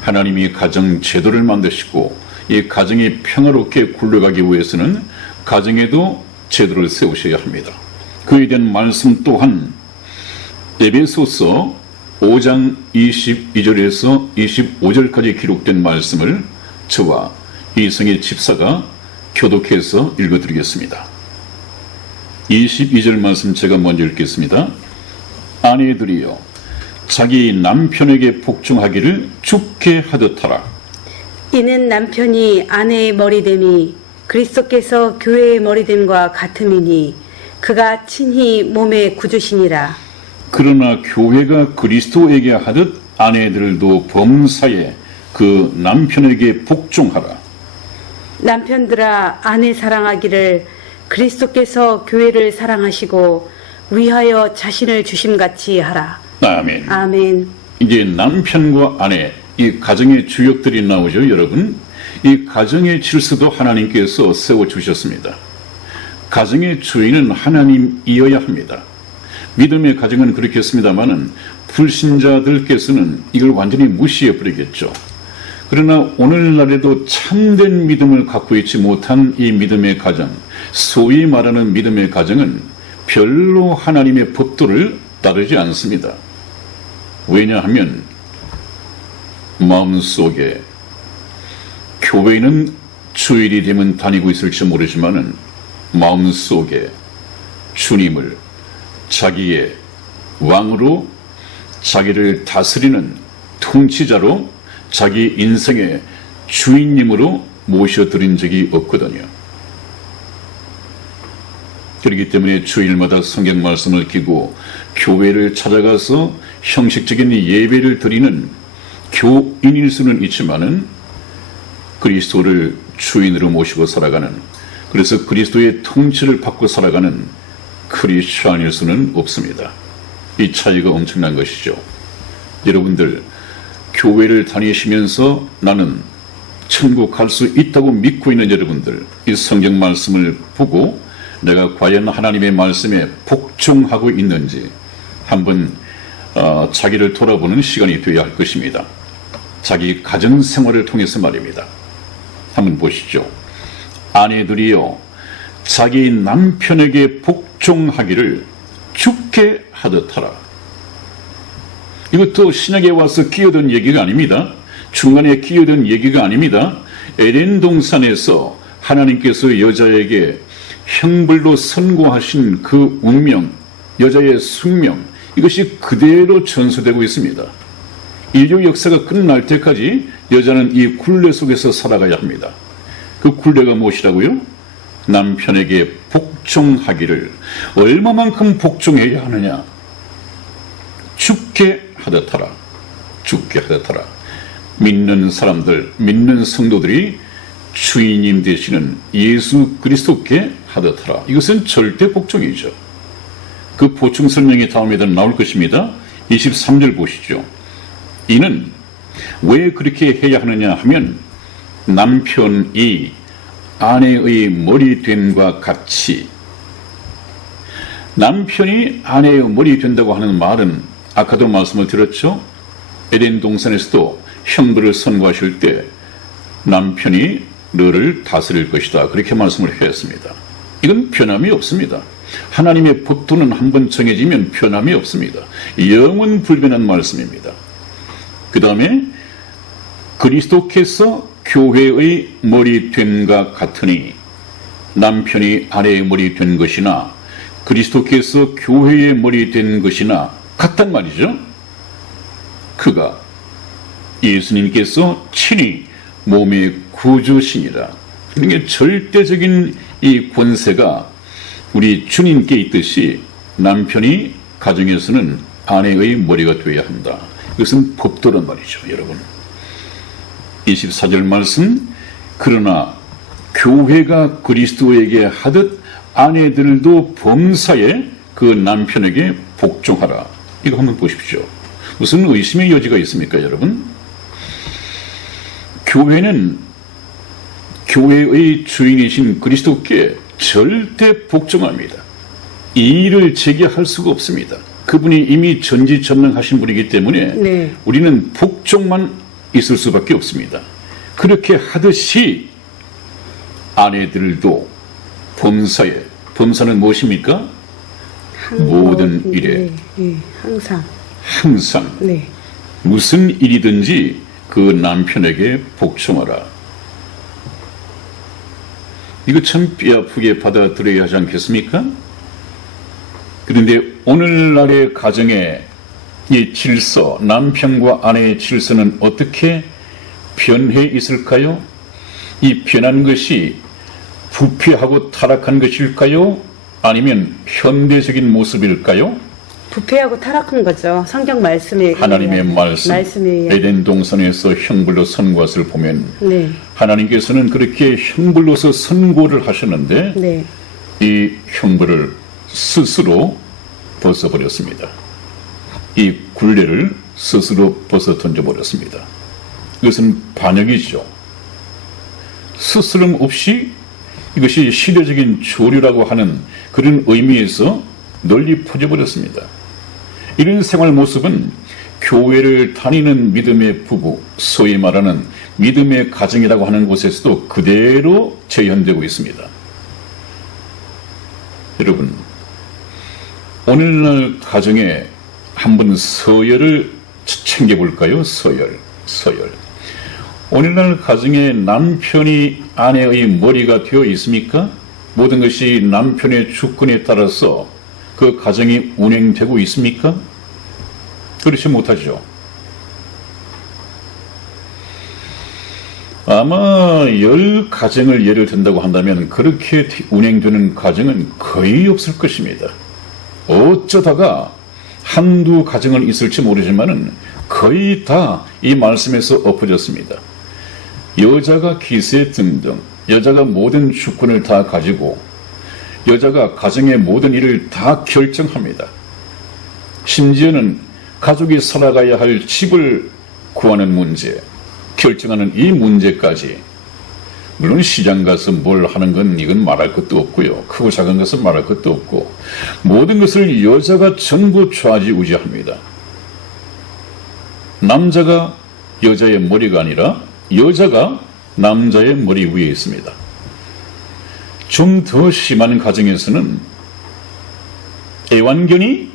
하나님이 가정 제도를 만드시고 이 가정이 평화롭게 굴러가기 위해서는 가정에도 제도를 세우셔야 합니다. 그에 대한 말씀 또한 에베소서 5장 22절에서 25절까지 기록된 말씀을 저와 이성의 집사가 교독해서 읽어드리겠습니다. 22절 말씀 제가 먼저 읽겠습니다. 아내들이여 자기 남편에게 복종하기를 죽게 하듯 하라. 이는 남편이 아내의 머리됨이 그리스도께서 교회의 머리됨과 같음이니 그가 친히 몸의 구주시니라. 그러나 교회가 그리스도에게 하듯 아내들도 범사에 그 남편에게 복종하라. 남편들아 아내 사랑하기를 그리스도께서 교회를 사랑하시고 위하여 자신을 주심같이 하라. 아멘. 아멘. 이제 남편과 아내, 이 가정의 주역들이 나오죠, 여러분. 이 가정의 질서도 하나님께서 세워주셨습니다. 가정의 주인은 하나님이어야 합니다. 믿음의 가정은 그렇겠습니다만은 불신자들께서는 이걸 완전히 무시해버리겠죠. 그러나 오늘날에도 참된 믿음을 갖고 있지 못한 이 믿음의 가정, 소위 말하는 믿음의 가정은 별로 하나님의 법도를 따르지 않습니다. 왜냐하면 마음속에 교회는 주일이 되면 다니고 있을지 모르지만은 마음속에 주님을 자기의 왕으로 자기를 다스리는 통치자로 자기 인생의 주인님으로 모셔드린 적이 없거든요. 그렇기 때문에 주일마다 성경 말씀을 끼고 교회를 찾아가서 형식적인 예배를 드리는 교인일 수는 있지만은 그리스도를 주인으로 모시고 살아가는, 그래서 그리스도의 통치를 받고 살아가는 크리스찬일 수는 없습니다. 이 차이가 엄청난 것이죠. 여러분들 교회를 다니시면서 나는 천국 갈 수 있다고 믿고 있는 여러분들, 이 성경 말씀을 보고 내가 과연 하나님의 말씀에 복종하고 있는지 한번 자기를 돌아보는 시간이 되어야 할 것입니다. 자기 가정 생활을 통해서 말입니다. 한번 보시죠. 아내들이여 자기 남편에게 복종하기를 죽게 하듯 하라. 이것도 신약에 와서 끼어든 얘기가 아닙니다. 중간에 끼어든 얘기가 아닙니다. 에덴 동산에서 하나님께서 여자에게 형벌로 선고하신 그 운명, 여자의 숙명, 이것이 그대로 전수되고 있습니다. 인류 역사가 끝날 때까지 여자는 이 굴레 속에서 살아가야 합니다. 그 굴레가 무엇이라고요? 남편에게 복종하기를. 얼마만큼 복종해야 하느냐? 죽게 하듯 하라. 죽게 하듯 하라. 믿는 사람들, 믿는 성도들이 주인님 되시는 예수 그리스도께 하듯 하라. 이것은 절대 복종이죠. 그 보충 설명이 다음에도 나올 것입니다. 23절 보시죠. 이는 왜 그렇게 해야 하느냐 하면 남편이 아내의 머리됨과 같이. 남편이 아내의 머리 된다고 하는 말은 아까도 말씀을 드렸죠. 에덴 동산에서도 형벌을 선고하실 때 남편이 너를 다스릴 것이다, 그렇게 말씀을 하였습니다. 이건 변함이 없습니다. 하나님의 법도는 한번 정해지면 변함이 없습니다. 영원 불변한 말씀입니다. 그 다음에 그리스도께서 교회의 머리 됨과 같으니, 남편이 아내의 머리 된 것이나 그리스도께서 교회의 머리 된 것이나 같단 말이죠. 그가 예수님께서 친히 몸의 구주시니라. 그러니까 절대적인 이 권세가 우리 주님께 있듯이 남편이 가정에서는 아내의 머리가 되어야 한다. 이것은 법도란 말이죠, 여러분. 24절 말씀, 그러나 교회가 그리스도에게 하듯 아내들도 범사에 그 남편에게 복종하라. 이거 한번 보십시오. 무슨 의심의 여지가 있습니까, 여러분? 교회는 교회의 주인이신 그리스도께 절대 복종합니다. 이의를 제기할 수가 없습니다. 그분이 이미 전지전능하신 분이기 때문에 네. 우리는 복종만 있을 수밖에 없습니다. 그렇게 하듯이 아내들도 범사에, 범사는 무엇입니까? 모든 일에 네, 항상 항상 네. 무슨 일이든지 그 남편에게 복종하라. 이거 참 뼈아프게 받아들여야 하지 않겠습니까? 그런데 오늘날의 가정의 이 질서, 남편과 아내의 질서는 어떻게 변해 있을까요? 이 변한 것이 부패하고 타락한 것일까요? 아니면 현대적인 모습일까요? 부패하고 타락한 거죠. 성경 말씀에 하나님의 의한, 말씀에 의한. 에덴 동산에서 형불로 선 것을 보면 네. 하나님께서는 그렇게 형불로서 선고를 하셨는데 네. 이 형벌을 스스로 벗어버렸습니다. 이 굴레를 스스로 벗어 던져버렸습니다. 이것은 반역이죠. 스스럼 없이 이것이 시대적인 조류라고 하는 그런 의미에서 널리 퍼져버렸습니다. 이런 생활 모습은 교회를 다니는 믿음의 부부, 소위 말하는 믿음의 가정이라고 하는 곳에서도 그대로 재현되고 있습니다. 여러분, 오늘날 가정에 한번 서열을 챙겨볼까요? 서열. 오늘날 가정에 남편이 아내의 머리가 되어 있습니까? 모든 것이 남편의 주권에 따라서 그 가정이 운행되고 있습니까? 그렇지 못하죠. 아마 10가정을 예를 든다고 한다면 그렇게 운행되는 가정은 거의 없을 것입니다. 어쩌다가 한두 가정은 있을지 모르지만은 거의 다 이 말씀에서 엎어졌습니다. 여자가 기세 등등, 여자가 모든 주권을 다 가지고 여자가 가정의 모든 일을 다 결정합니다. 심지어는 가족이 살아가야 할 집을 구하는 문제, 결정하는 이 문제까지, 물론 시장 가서 뭘 하는 건 이건 말할 것도 없고요. 크고 작은 것은 말할 것도 없고 모든 것을 여자가 전부 좌지우지합니다. 남자가 여자의 머리가 아니라 여자가 남자의 머리 위에 있습니다. 좀 더 심한 가정에서는 애완견이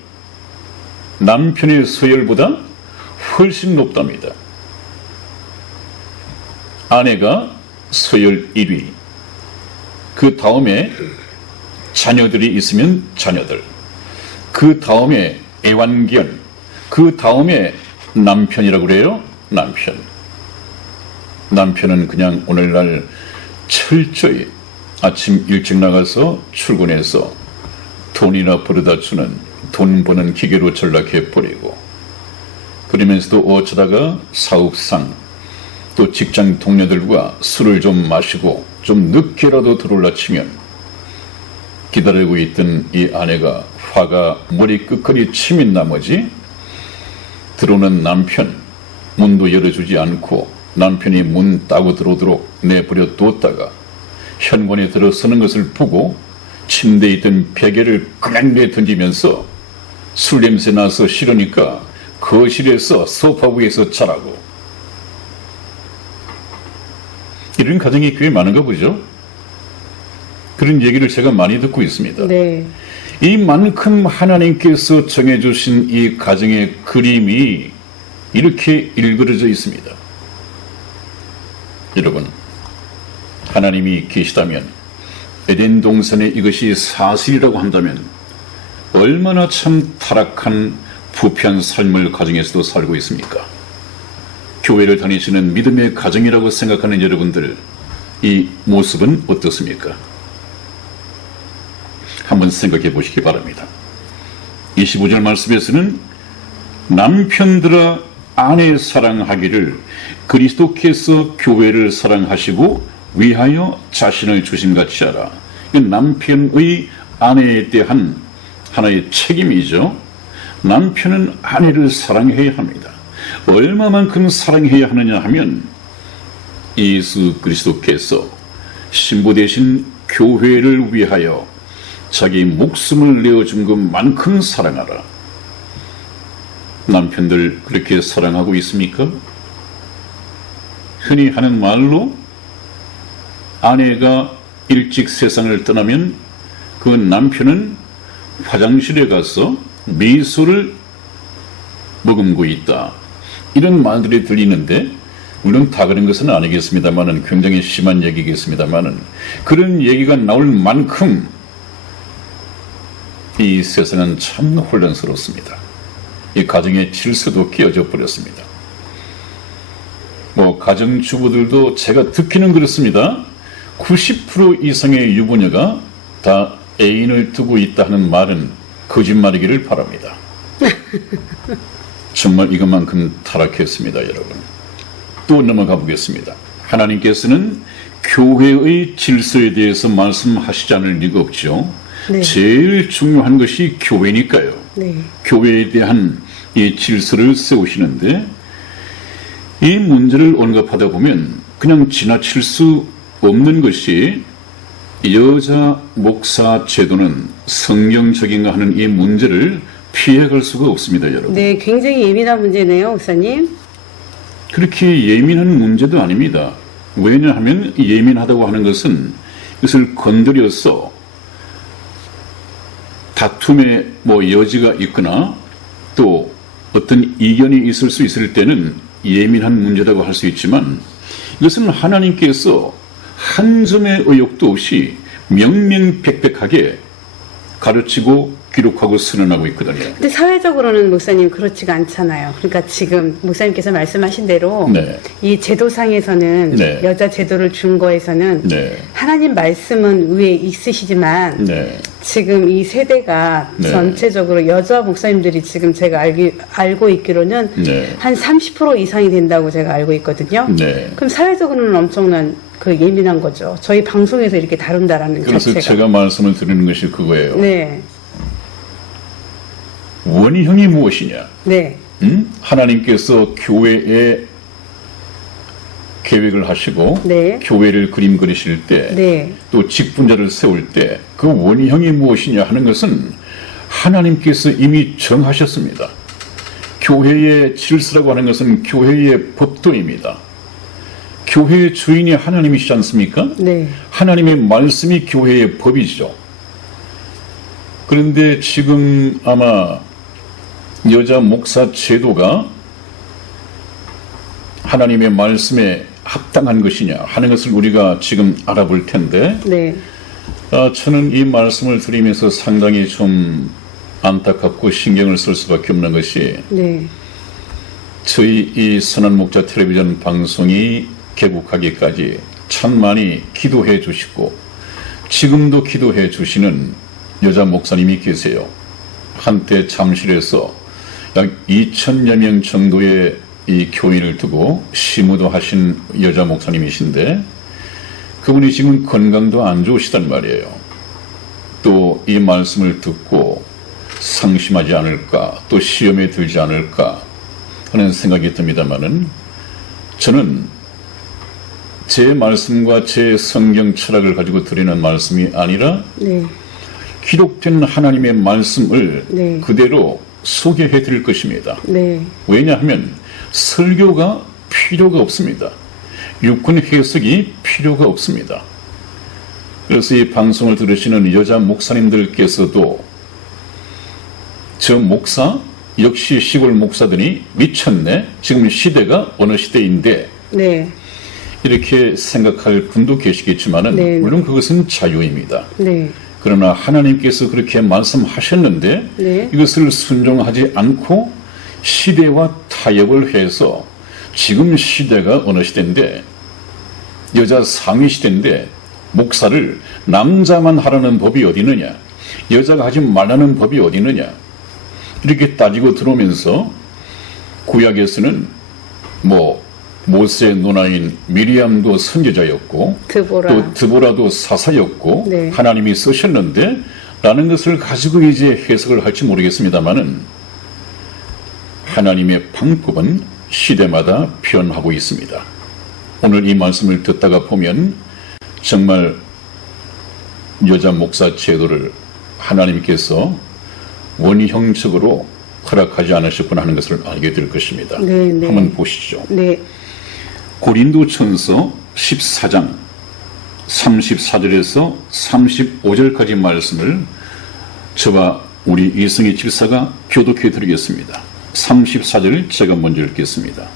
남편의 서열보다 훨씬 높답니다. 아내가 서열 1위, 그 다음에 자녀들이 있으면 자녀들, 그 다음에 애완견, 그 다음에 남편이라고 그래요. 남편은 그냥 오늘날 철저히 아침 일찍 나가서 출근해서 돈이나 벌어다 주는 돈 버는 기계로 전락해버리고, 그러면서도 어쩌다가 사업상 또 직장 동료들과 술을 좀 마시고 좀 늦게라도 들어올라 치면 기다리고 있던 이 아내가 화가 머리끝까지 치민 나머지 들어오는 남편 문도 열어주지 않고 남편이 문 따고 들어오도록 내버려 뒀다가 현관에 들어서는 것을 보고 침대에 있던 베개를 그냥 내던지면서 술 냄새 나서 싫으니까 거실에서 소파 위에서 자라고, 이런 가정이 꽤 많은가 보죠. 그런 얘기를 제가 많이 듣고 있습니다. 네. 이만큼 하나님께서 정해주신 이 가정의 그림이 이렇게 일그러져 있습니다. 여러분, 하나님이 계시다면, 에덴 동산에 이것이 사실이라고 한다면 얼마나 참 타락한 부패한 삶을 가정에서도 살고 있습니까? 교회를 다니시는 믿음의 가정이라고 생각하는 여러분들, 이 모습은 어떻습니까? 한번 생각해 보시기 바랍니다. 25절 말씀에서는 남편들아 아내 사랑하기를 그리스도께서 교회를 사랑하시고 위하여 자신을 주심같이 하라. 이 남편의 아내에 대한 하나의 책임이죠. 남편은 아내를 사랑해야 합니다. 얼마만큼 사랑해야 하느냐 하면 예수 그리스도께서 신부 대신 교회를 위하여 자기 목숨을 내어준 것만큼 사랑하라. 남편들 그렇게 사랑하고 있습니까? 흔히 하는 말로 아내가 일찍 세상을 떠나면 그 남편은 화장실에 가서 미소를 머금고 있다. 이런 말들이 들리는데 물론 다 그런 것은 아니겠습니다만은 굉장히 심한 얘기겠습니다만은 그런 얘기가 나올 만큼 이 세상은 참 혼란스럽습니다. 이 가정의 질서도 깨어져 버렸습니다. 가정주부들도 제가 듣기는 그렇습니다. 90% 이상의 유부녀가 다 애인을 두고 있다는 말은 거짓말이기를 바랍니다. 정말 이것만큼 타락했습니다, 여러분. 또 넘어가 보겠습니다. 하나님께서는 교회의 질서에 대해서 말씀하시지 않을 리가 없죠. 네. 제일 중요한 것이 교회니까요. 네. 교회에 대한 이 질서를 세우시는데 이 문제를 언급하다 보면 그냥 지나칠 수 없는 것이 여자 목사 제도는 성경적인가 하는 이 문제를 피해갈 수가 없습니다, 여러분. 네, 굉장히 예민한 문제네요, 목사님. 그렇게 예민한 문제도 아닙니다. 왜냐하면 예민하다고 하는 것은 이것을 건드려서 다툼의 여지가 있거나 또 어떤 이견이 있을 수 있을 때는 예민한 문제라고 할 수 있지만 이것은 하나님께서 한 점의 의혹도 없이 명명백백하게 가르치고 기록하고 선언하고 있거든요. 근데 사회적으로는 목사님 그렇지가 않잖아요. 그러니까 지금 목사님께서 말씀하신 대로 네. 이 제도상에서는 네. 여자 제도를 준 거에서는 네. 하나님 말씀은 위에 있으시지만 네. 지금 이 세대가 네. 전체적으로 여자 목사님들이 지금 제가 알고 있기로는 네. 한 30% 이상이 된다고 제가 알고 있거든요. 네. 그럼 사회적으로는 엄청난 예민한 거죠. 저희 방송에서 이렇게 다룬다라는 그래서 자체가. 제가 말씀을 드리는 것이 그거예요. 네. 원형이 무엇이냐? 네. 하나님께서 교회에 계획을 하시고 네. 교회를 그림 그리실 때 네. 또 직분자를 세울 때 그 원형이 무엇이냐 하는 것은 하나님께서 이미 정하셨습니다. 교회의 질서라고 하는 것은 교회의 법도입니다. 교회의 주인이 하나님이시지 않습니까? 네. 하나님의 말씀이 교회의 법이죠. 그런데 지금 아마 여자 목사 제도가 하나님의 말씀에 합당한 것이냐 하는 것을 우리가 지금 알아볼 텐데 네. 저는 이 말씀을 드리면서 상당히 좀 안타깝고 신경을 쓸 수밖에 없는 것이 네. 저희 이 선한 목자 텔레비전 방송이 개국하기까지 참 많이 기도해 주시고 지금도 기도해 주시는 여자 목사님이 계세요. 한때 잠실에서 약 2,000여 명 정도의 이 교인을 두고 시무도 하신 여자 목사님이신데 그분이 지금 건강도 안 좋으시단 말이에요. 또 이 말씀을 듣고 상심하지 않을까 또 시험에 들지 않을까 하는 생각이 듭니다마는 저는 제 말씀과 제 성경 철학을 가지고 드리는 말씀이 아니라 네. 기록된 하나님의 말씀을 네. 그대로 소개해 드릴 것입니다. 네. 왜냐하면 설교가 필요가 없습니다. 육군 해석이 필요가 없습니다. 그래서 이 방송을 들으시는 여자 목사님들께서도 저 목사 역시 시골 목사들이 미쳤네. 지금 시대가 어느 시대인데 네. 이렇게 생각할 분도 계시겠지만은 네. 물론 그것은 자유입니다. 네. 그러나 하나님께서 그렇게 말씀하셨는데 네. 이것을 순종하지 않고 시대와 타협을 해서 지금 시대가 어느 시대인데 여자 상위 시대인데 목사를 남자만 하라는 법이 어디 있느냐 여자가 하지 말라는 법이 어디 있느냐 이렇게 따지고 들어오면서 구약에서는 모세의 누나인 미리암도 선지자였고 드보라. 또 드보라도 사사였고 네. 하나님이 쓰셨는데 라는 것을 가지고 이제 해석을 할지 모르겠습니다만은 하나님의 방법은 시대마다 변하고 있습니다. 오늘 이 말씀을 듣다가 보면 정말 여자 목사 제도를 하나님께서 원형적으로 허락하지 않으셨구나 하는 것을 알게 될 것입니다. 네, 네. 한번 보시죠. 네. 고린도전서 14장 34절에서 35절까지 말씀을 저와 우리 이승희 집사가 교독해 드리겠습니다. 34절을 제가 먼저 읽겠습니다.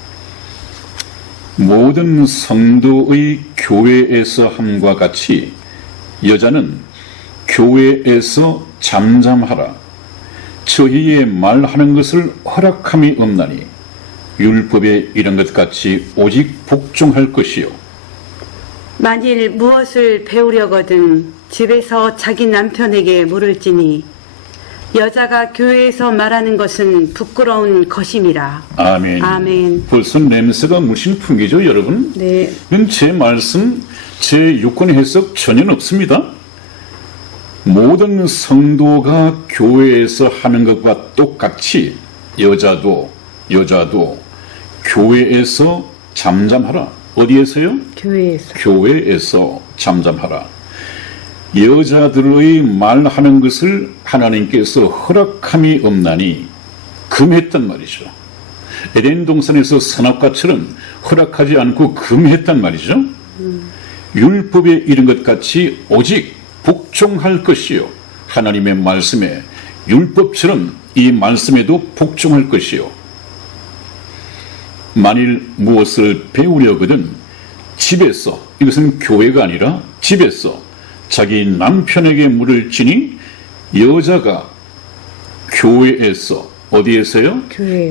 모든 성도의 교회에서 함과 같이 여자는 교회에서 잠잠하라. 저희의 말하는 것을 허락함이 없나니 율법에 이런 것 같이 오직 복종할 것이요. 만일 무엇을 배우려거든 집에서 자기 남편에게 물을지니 여자가 교회에서 말하는 것은 부끄러운 것임이라. 아멘. 아멘. 벌써 냄새가 물씬 풍기죠, 여러분? 네. 이건 제 말씀, 제 유권 해석 전혀 없습니다. 모든 성도가 교회에서 하는 것과 똑같이 여자도 교회에서 잠잠하라. 어디에서요? 교회에서. 교회에서 잠잠하라. 여자들의 말하는 것을 하나님께서 허락함이 없나니 금했단 말이죠. 에덴 동산에서 선악과처럼 허락하지 않고 금했단 말이죠. 율법에 이른 것 같이 오직 복종할 것이요. 하나님의 말씀에 율법처럼 이 말씀에도 복종할 것이요. 만일 무엇을 배우려거든 집에서, 이것은 교회가 아니라 집에서 자기 남편에게 물을지니 여자가 교회에서, 어디에서요?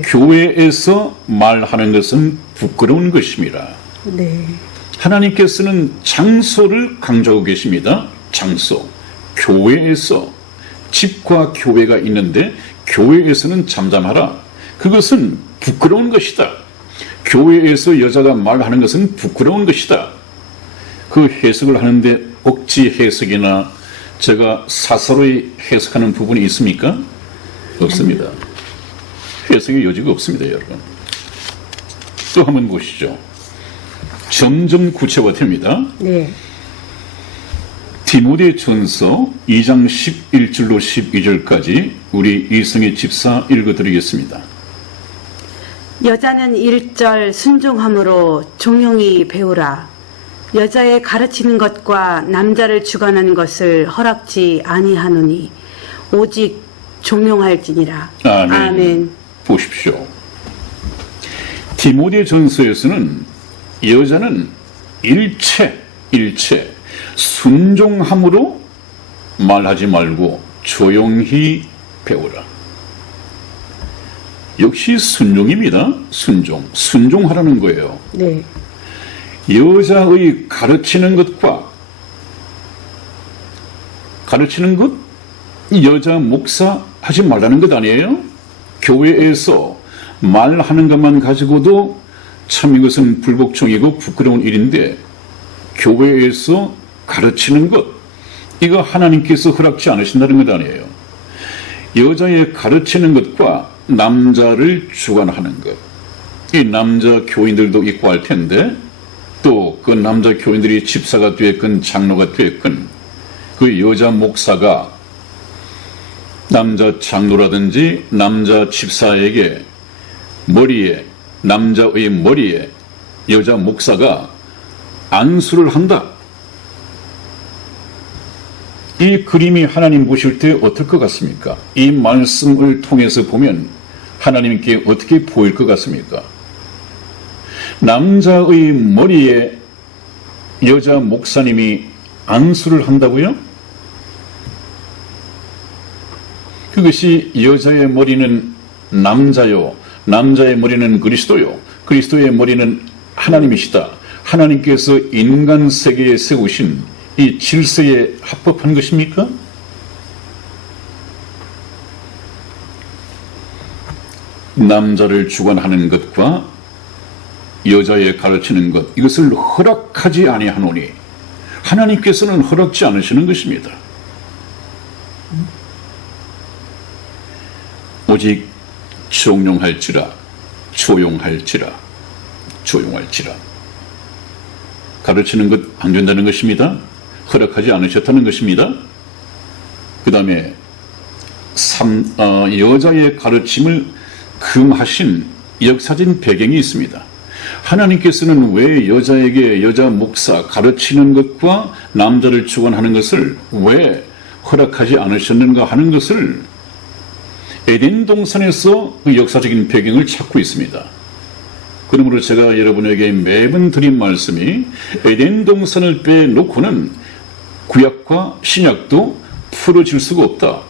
교회에서 말하는 것은 부끄러운 것입니다. 네. 하나님께서는 장소를 강조하고 계십니다. 장소. 교회에서, 집과 교회가 있는데 교회에서는 잠잠하라. 그것은 부끄러운 것이다. 교회에서 여자가 말하는 것은 부끄러운 것이다. 그 해석을 하는데 억지 해석이나 제가 사사로이 해석하는 부분이 있습니까? 없습니다. 해석의 여지가 없습니다, 여러분. 또 한번 보시죠. 점점 구체화됩니다. 네. 디모데전서 2장 11절로 12절까지 우리 이승희 집사 읽어드리겠습니다. 여자는 1절 순종함으로 종용히 배우라. 여자의 가르치는 것과 남자를 주관하는 것을 허락지 아니하노니 오직 종용할지니라. 아멘. 아멘. 보십시오. 디모데전서에서는 여자는 일체 순종함으로 말하지 말고 조용히 배우라. 역시 순종입니다. 순종하라는 거예요. 네. 여자의 가르치는 것 여자 목사 하지 말라는 것 아니에요? 교회에서 말하는 것만 가지고도 참 이것은 불복종이고 부끄러운 일인데 교회에서 가르치는 것, 이거 하나님께서 허락지 않으신다는 것 아니에요. 여자의 가르치는 것과 남자를 주관하는 것, 이 남자 교인들도 있고 할 텐데 또 그 남자 교인들이 집사가 되었건 장로가 되었건 그 여자 목사가 남자 장로라든지 남자 집사에게 남자의 머리에 여자 목사가 안수를 한다. 이 그림이 하나님 보실 때 어떨 것 같습니까? 이 말씀을 통해서 보면 하나님께 어떻게 보일 것 같습니까? 남자의 머리에 여자 목사님이 안수를 한다고요? 그것이 여자의 머리는 남자요, 남자의 머리는 그리스도요, 그리스도의 머리는 하나님이시다. 하나님께서 인간 세계에 세우신 이 질서에 합법한 것입니까? 남자를 주관하는 것과 여자에 가르치는 것, 이것을 허락하지 아니하노니 하나님께서는 허락지 않으시는 것입니다. 오직 종용할지라, 조용할지라, 조용할지라. 가르치는 것 안 된다는 것입니다. 허락하지 않으셨다는 것입니다. 그 다음에 여자의 가르침을 금하신 역사적인 배경이 있습니다. 하나님께서는 왜 여자에게 여자 목사 가르치는 것과 남자를 주관하는 것을 왜 허락하지 않으셨는가 하는 것을 에덴 동산에서 그 역사적인 배경을 찾고 있습니다. 그러므로 제가 여러분에게 매번 드린 말씀이 에덴 동산을 빼놓고는 구약과 신약도 풀어질 수가 없다.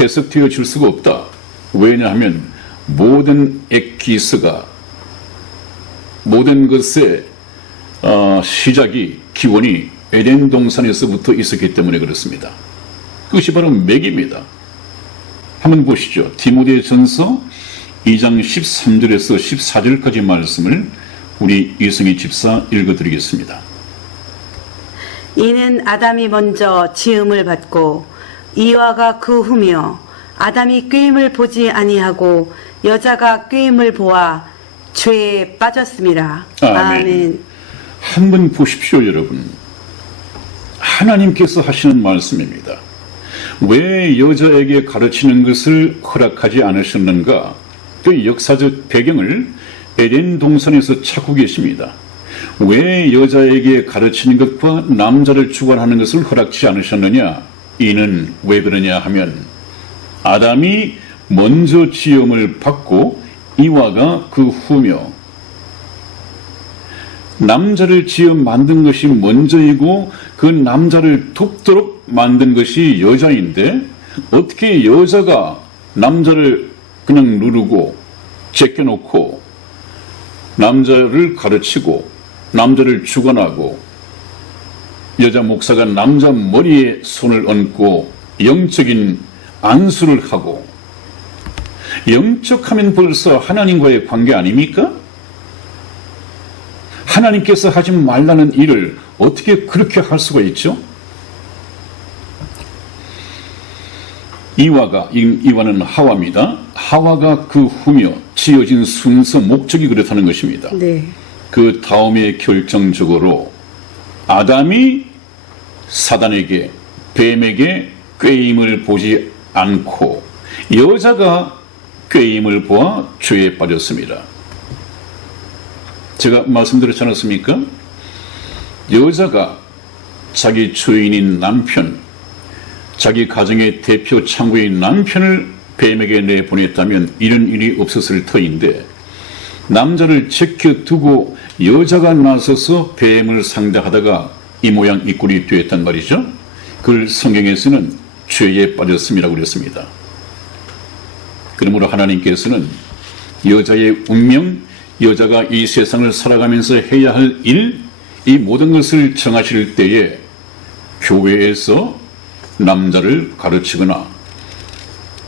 해석되어질 수가 없다. 왜냐하면 모든 엑기스가 모든 것의 시작이 기원이 에덴 동산에서부터 있었기 때문에 그렇습니다. 그것이 바로 맥입니다. 한번 보시죠. 디모데전서 2장 13절에서 14절까지 말씀을 우리 이승희 집사 읽어드리겠습니다. 이는 아담이 먼저 지음을 받고 이와가 그 후며 아담이 꾀임을 보지 아니하고 여자가 꾀임을 보아 죄에 빠졌습니다. 아멘. 한번 보십시오, 여러분. 하나님께서 하시는 말씀입니다. 왜 여자에게 가르치는 것을 허락하지 않으셨는가? 그 역사적 배경을 에덴 동산에서 찾고 계십니다. 왜 여자에게 가르치는 것과 남자를 주관하는 것을 허락지 않으셨느냐? 이는 왜 그러냐 하면 아담이 먼저 지음을 받고 이와가 그 후며 남자를 지어 만든 것이 먼저이고 그 남자를 돕도록 만든 것이 여자인데 어떻게 여자가 남자를 그냥 누르고 제껴놓고 남자를 가르치고 남자를 주관하고 여자 목사가 남자 머리에 손을 얹고 영적인 안수를 하고 영적하면 벌써 하나님과의 관계 아닙니까? 하나님께서 하지 말라는 일을 어떻게 그렇게 할 수가 있죠? 이와는 하와입니다. 하와가 그 후며 지어진 순서 목적이 그렇다는 것입니다. 네. 그 다음에 결정적으로 아담이 사단에게 뱀에게 꾀임을 보지 않고 여자가 꾀임을 보아 죄에 빠졌습니다. 제가 말씀드렸지 않았습니까? 여자가 자기 주인인 남편, 자기 가정의 대표 창구인 남편을 뱀에게 내보냈다면 이런 일이 없었을 터인데 남자를 제껴두고 여자가 나서서 뱀을 상대하다가 이 모양 이 꼴이 되었단 말이죠. 그걸 성경에서는 죄에 빠졌음이라고 그랬습니다. 그러므로 하나님께서는 여자의 운명, 여자가 이 세상을 살아가면서 해야 할 일, 이 모든 것을 정하실 때에 교회에서 남자를 가르치거나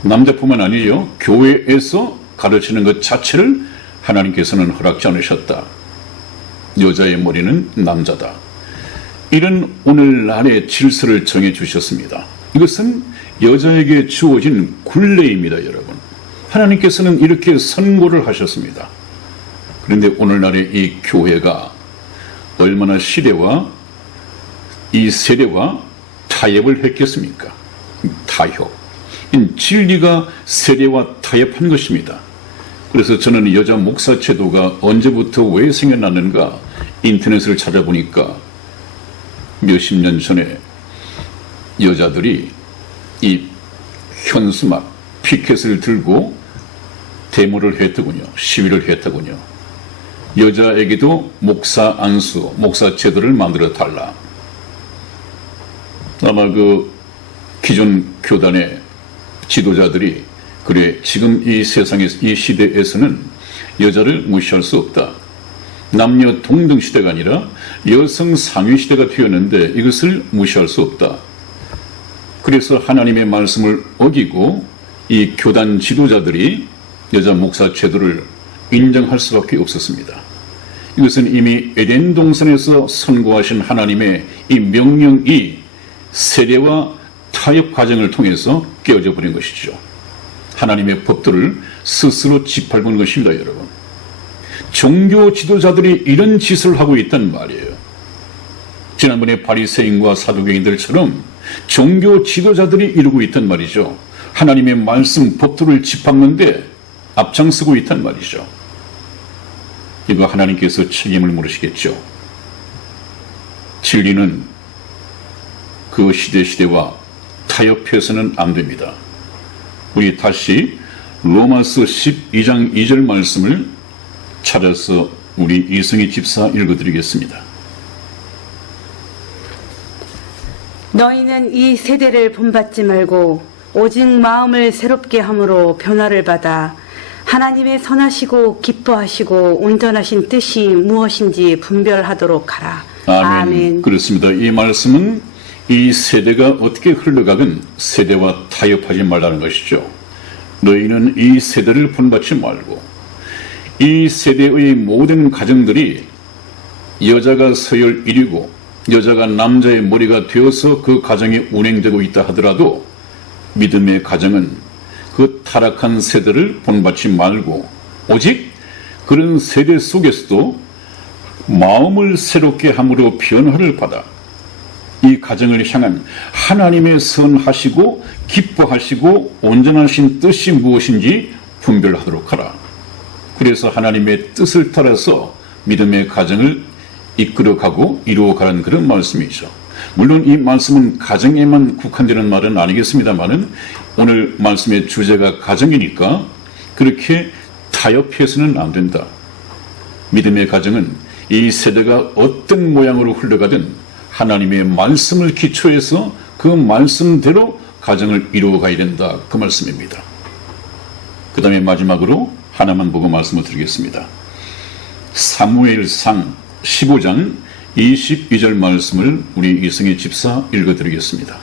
남자뿐만 아니에요. 교회에서 가르치는 것 자체를 하나님께서는 허락지 않으셨다. 여자의 머리는 남자다. 이런 오늘날의 질서를 정해 주셨습니다. 이것은 여자에게 주어진 굴레입니다, 여러분. 하나님께서는 이렇게 선고를 하셨습니다. 그런데 오늘날의 이 교회가 얼마나 시대와 이 세대와 타협을 했겠습니까? 타협. 진리가 세대와 타협한 것입니다. 그래서 저는 여자 목사 제도가 언제부터 왜 생겨났는가 인터넷을 찾아보니까 몇십 년 전에 여자들이 이 현수막, 피켓을 들고 데모를 했더군요. 시위를 했더군요. 여자에게도 목사 안수, 목사 제도를 만들어 달라. 아마 그 기존 교단의 지도자들이 그래 지금 이 세상에 이 시대에서는 여자를 무시할 수 없다. 남녀 동등 시대가 아니라 여성 상위 시대가 되었는데 이것을 무시할 수 없다. 그래서 하나님의 말씀을 어기고 이 교단 지도자들이 여자 목사 제도를 인정할 수밖에 없었습니다. 이것은 이미 에덴 동산에서 선고하신 하나님의 이 명령이 세례와 타협 과정을 통해서 깨어져 버린 것이죠. 하나님의 법도를 스스로 짓밟은 것입니다, 여러분. 종교 지도자들이 이런 짓을 하고 있단 말이에요. 지난번에 바리새인과 사두개인들처럼 종교 지도자들이 이루고 있단 말이죠. 하나님의 말씀 법도를 짓밟는데 앞장서고 있단 말이죠. 이거 하나님께서 책임을 물으시겠죠. 진리는 그 시대와 타협해서는 안 됩니다. 우리 다시 로마서 12장 2절 말씀을 찾아서 우리 이승희 집사 읽어드리겠습니다. 너희는 이 세대를 본받지 말고 오직 마음을 새롭게 함으로 변화를 받아 하나님의 선하시고 기뻐하시고 온전하신 뜻이 무엇인지 분별하도록 하라. 아멘. 그렇습니다. 이 말씀은 이 세대가 어떻게 흘러가든 세대와 타협하지 말라는 것이죠. 너희는 이 세대를 본받지 말고, 이 세대의 모든 가정들이 여자가 서열 1위고 여자가 남자의 머리가 되어서 그 가정이 운행되고 있다 하더라도 믿음의 가정은 그 타락한 세대를 본받지 말고 오직 그런 세대 속에서도 마음을 새롭게 함으로 변화를 받아 이 가정을 향한 하나님의 선하시고 기뻐하시고 온전하신 뜻이 무엇인지 분별하도록 하라. 그래서 하나님의 뜻을 따라서 믿음의 가정을 이끌어가고 이루어가는 그런 말씀이죠. 물론 이 말씀은 가정에만 국한되는 말은 아니겠습니다만은 오늘 말씀의 주제가 가정이니까 그렇게 타협해서는 안 된다. 믿음의 가정은 이 세대가 어떤 모양으로 흘러가든 하나님의 말씀을 기초해서 그 말씀대로 가정을 이루어가야 된다. 그 말씀입니다. 그 다음에 마지막으로 하나만 보고 말씀을 드리겠습니다. 사무엘상 15장 22절 말씀을 우리 이승희 집사 읽어드리겠습니다.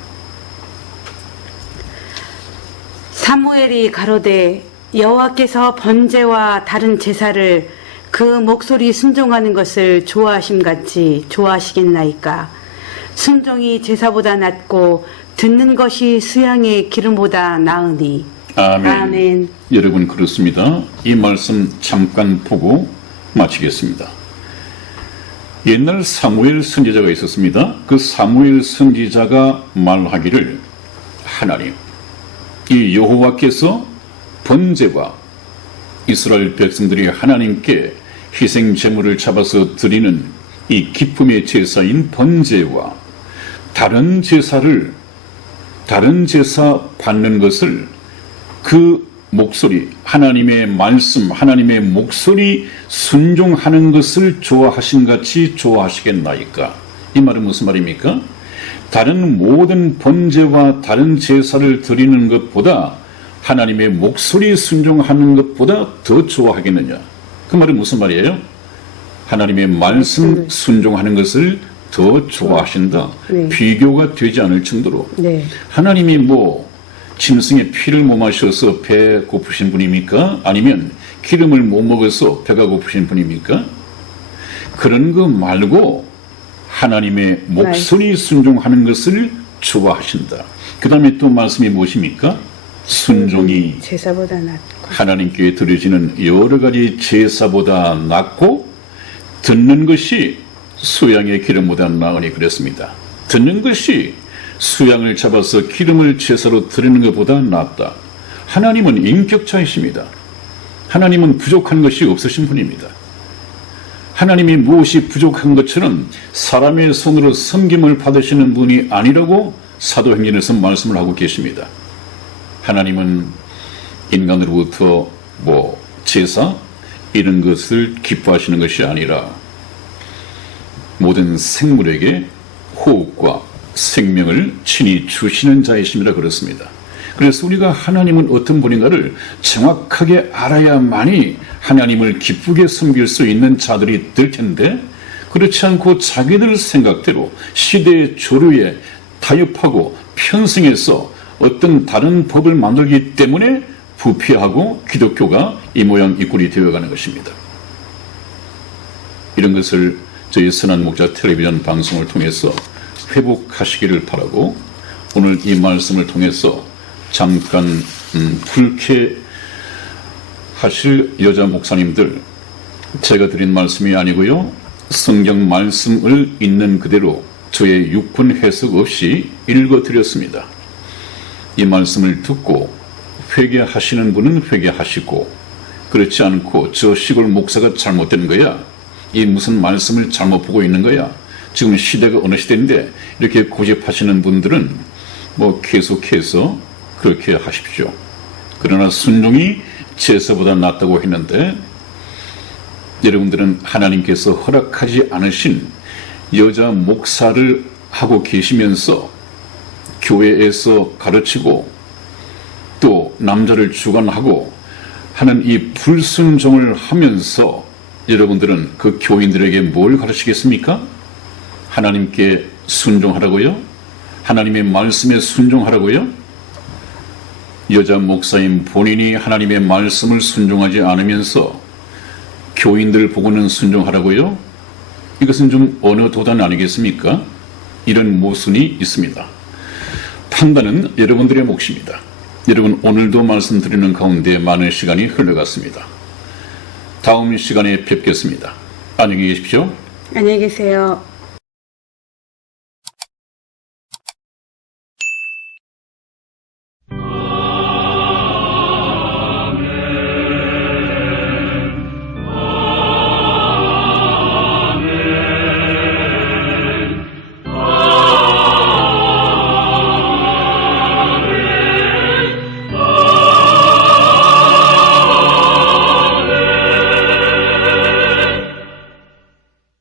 사무엘이 가로되 여호와께서 번제와 다른 제사를 그 목소리 순종하는 것을 좋아하심같이 좋아하시겠나이까. 순종이 제사보다 낫고 듣는 것이 수양의 기름보다 나으니. 아멘. 아멘. 여러분 그렇습니다. 이 말씀 잠깐 보고 마치겠습니다. 옛날 사무엘 선지자가 있었습니다. 그 사무엘 선지자가 말하기를 하나님, 이 여호와께서 번제와 이스라엘 백성들이 하나님께 희생 제물을 잡아서 드리는 이 기쁨의 제사인 번제와 다른 제사 받는 것을 그 목소리, 하나님의 말씀, 하나님의 목소리 순종하는 것을 좋아하신같이 좋아하시겠나이까? 이 말은 무슨 말입니까? 다른 모든 번제와 다른 제사를 드리는 것보다 하나님의 목소리 순종하는 것보다 더 좋아하겠느냐? 그 말은 무슨 말이에요? 하나님의 말씀 순종하는 것을 더 좋아하신다. 네. 비교가 되지 않을 정도로. 네. 하나님이 짐승의 피를 못 마셔서 배 고프신 분입니까? 아니면 기름을 못 먹어서 배가 고프신 분입니까? 그런 거 말고 하나님의 목소리 순종하는 것을 좋아하신다. 그 다음에 또 말씀이 무엇입니까? 순종이 제사보다 낫고 하나님께 드려지는 여러 가지 제사보다 낫고 듣는 것이 수양의 기름보다 나으니 그랬습니다. 듣는 것이 수양을 잡아서 기름을 제사로 드리는 것보다 낫다. 하나님은 인격자이십니다. 하나님은 부족한 것이 없으신 분입니다. 하나님이 무엇이 부족한 것처럼 사람의 손으로 섬김을 받으시는 분이 아니라고 사도행전에서 말씀을 하고 계십니다. 하나님은 인간으로부터 제사 이런 것을 기뻐하시는 것이 아니라 모든 생물에게 호흡과 생명을 친히 주시는 자이십니다. 그렇습니다. 그래서 우리가 하나님은 어떤 분인가를 정확하게 알아야만이 하나님을 기쁘게 섬길 수 있는 자들이 될 텐데 그렇지 않고 자기들 생각대로 시대의 조류에 타협하고 편승해서 어떤 다른 법을 만들기 때문에 부패하고 기독교가 이 모양 이 꼴이 되어가는 것입니다. 이런 것을 저희 선한 목자 텔레비전 방송을 통해서 회복하시기를 바라고, 오늘 이 말씀을 통해서 잠깐 불쾌하실 여자 목사님들, 제가 드린 말씀이 아니고요, 성경 말씀을 있는 그대로 저의 육군 해석 없이 읽어드렸습니다. 이 말씀을 듣고 회개하시는 분은 회개하시고, 그렇지 않고 저 시골 목사가 잘못된 거야, 이 무슨 말씀을 잘못 보고 있는 거야, 지금 시대가 어느 시대인데, 이렇게 고집하시는 분들은 뭐 계속해서 그렇게 하십시오. 그러나 순종이 제사보다 낫다고 했는데, 여러분들은 하나님께서 허락하지 않으신 여자 목사를 하고 계시면서 교회에서 가르치고 또 남자를 주관하고 하는 이 불순종을 하면서 여러분들은 그 교인들에게 뭘 가르치겠습니까? 하나님께 순종하라고요? 하나님의 말씀에 순종하라고요? 여자 목사인 본인이 하나님의 말씀을 순종하지 않으면서 교인들 보고는 순종하라고요? 이것은 좀 어느 도단 아니겠습니까? 이런 모순이 있습니다. 판단은 여러분들의 몫입니다. 여러분, 오늘도 말씀드리는 가운데 많은 시간이 흘러갔습니다. 다음 시간에 뵙겠습니다. 안녕히 계십시오. 안녕히 계세요.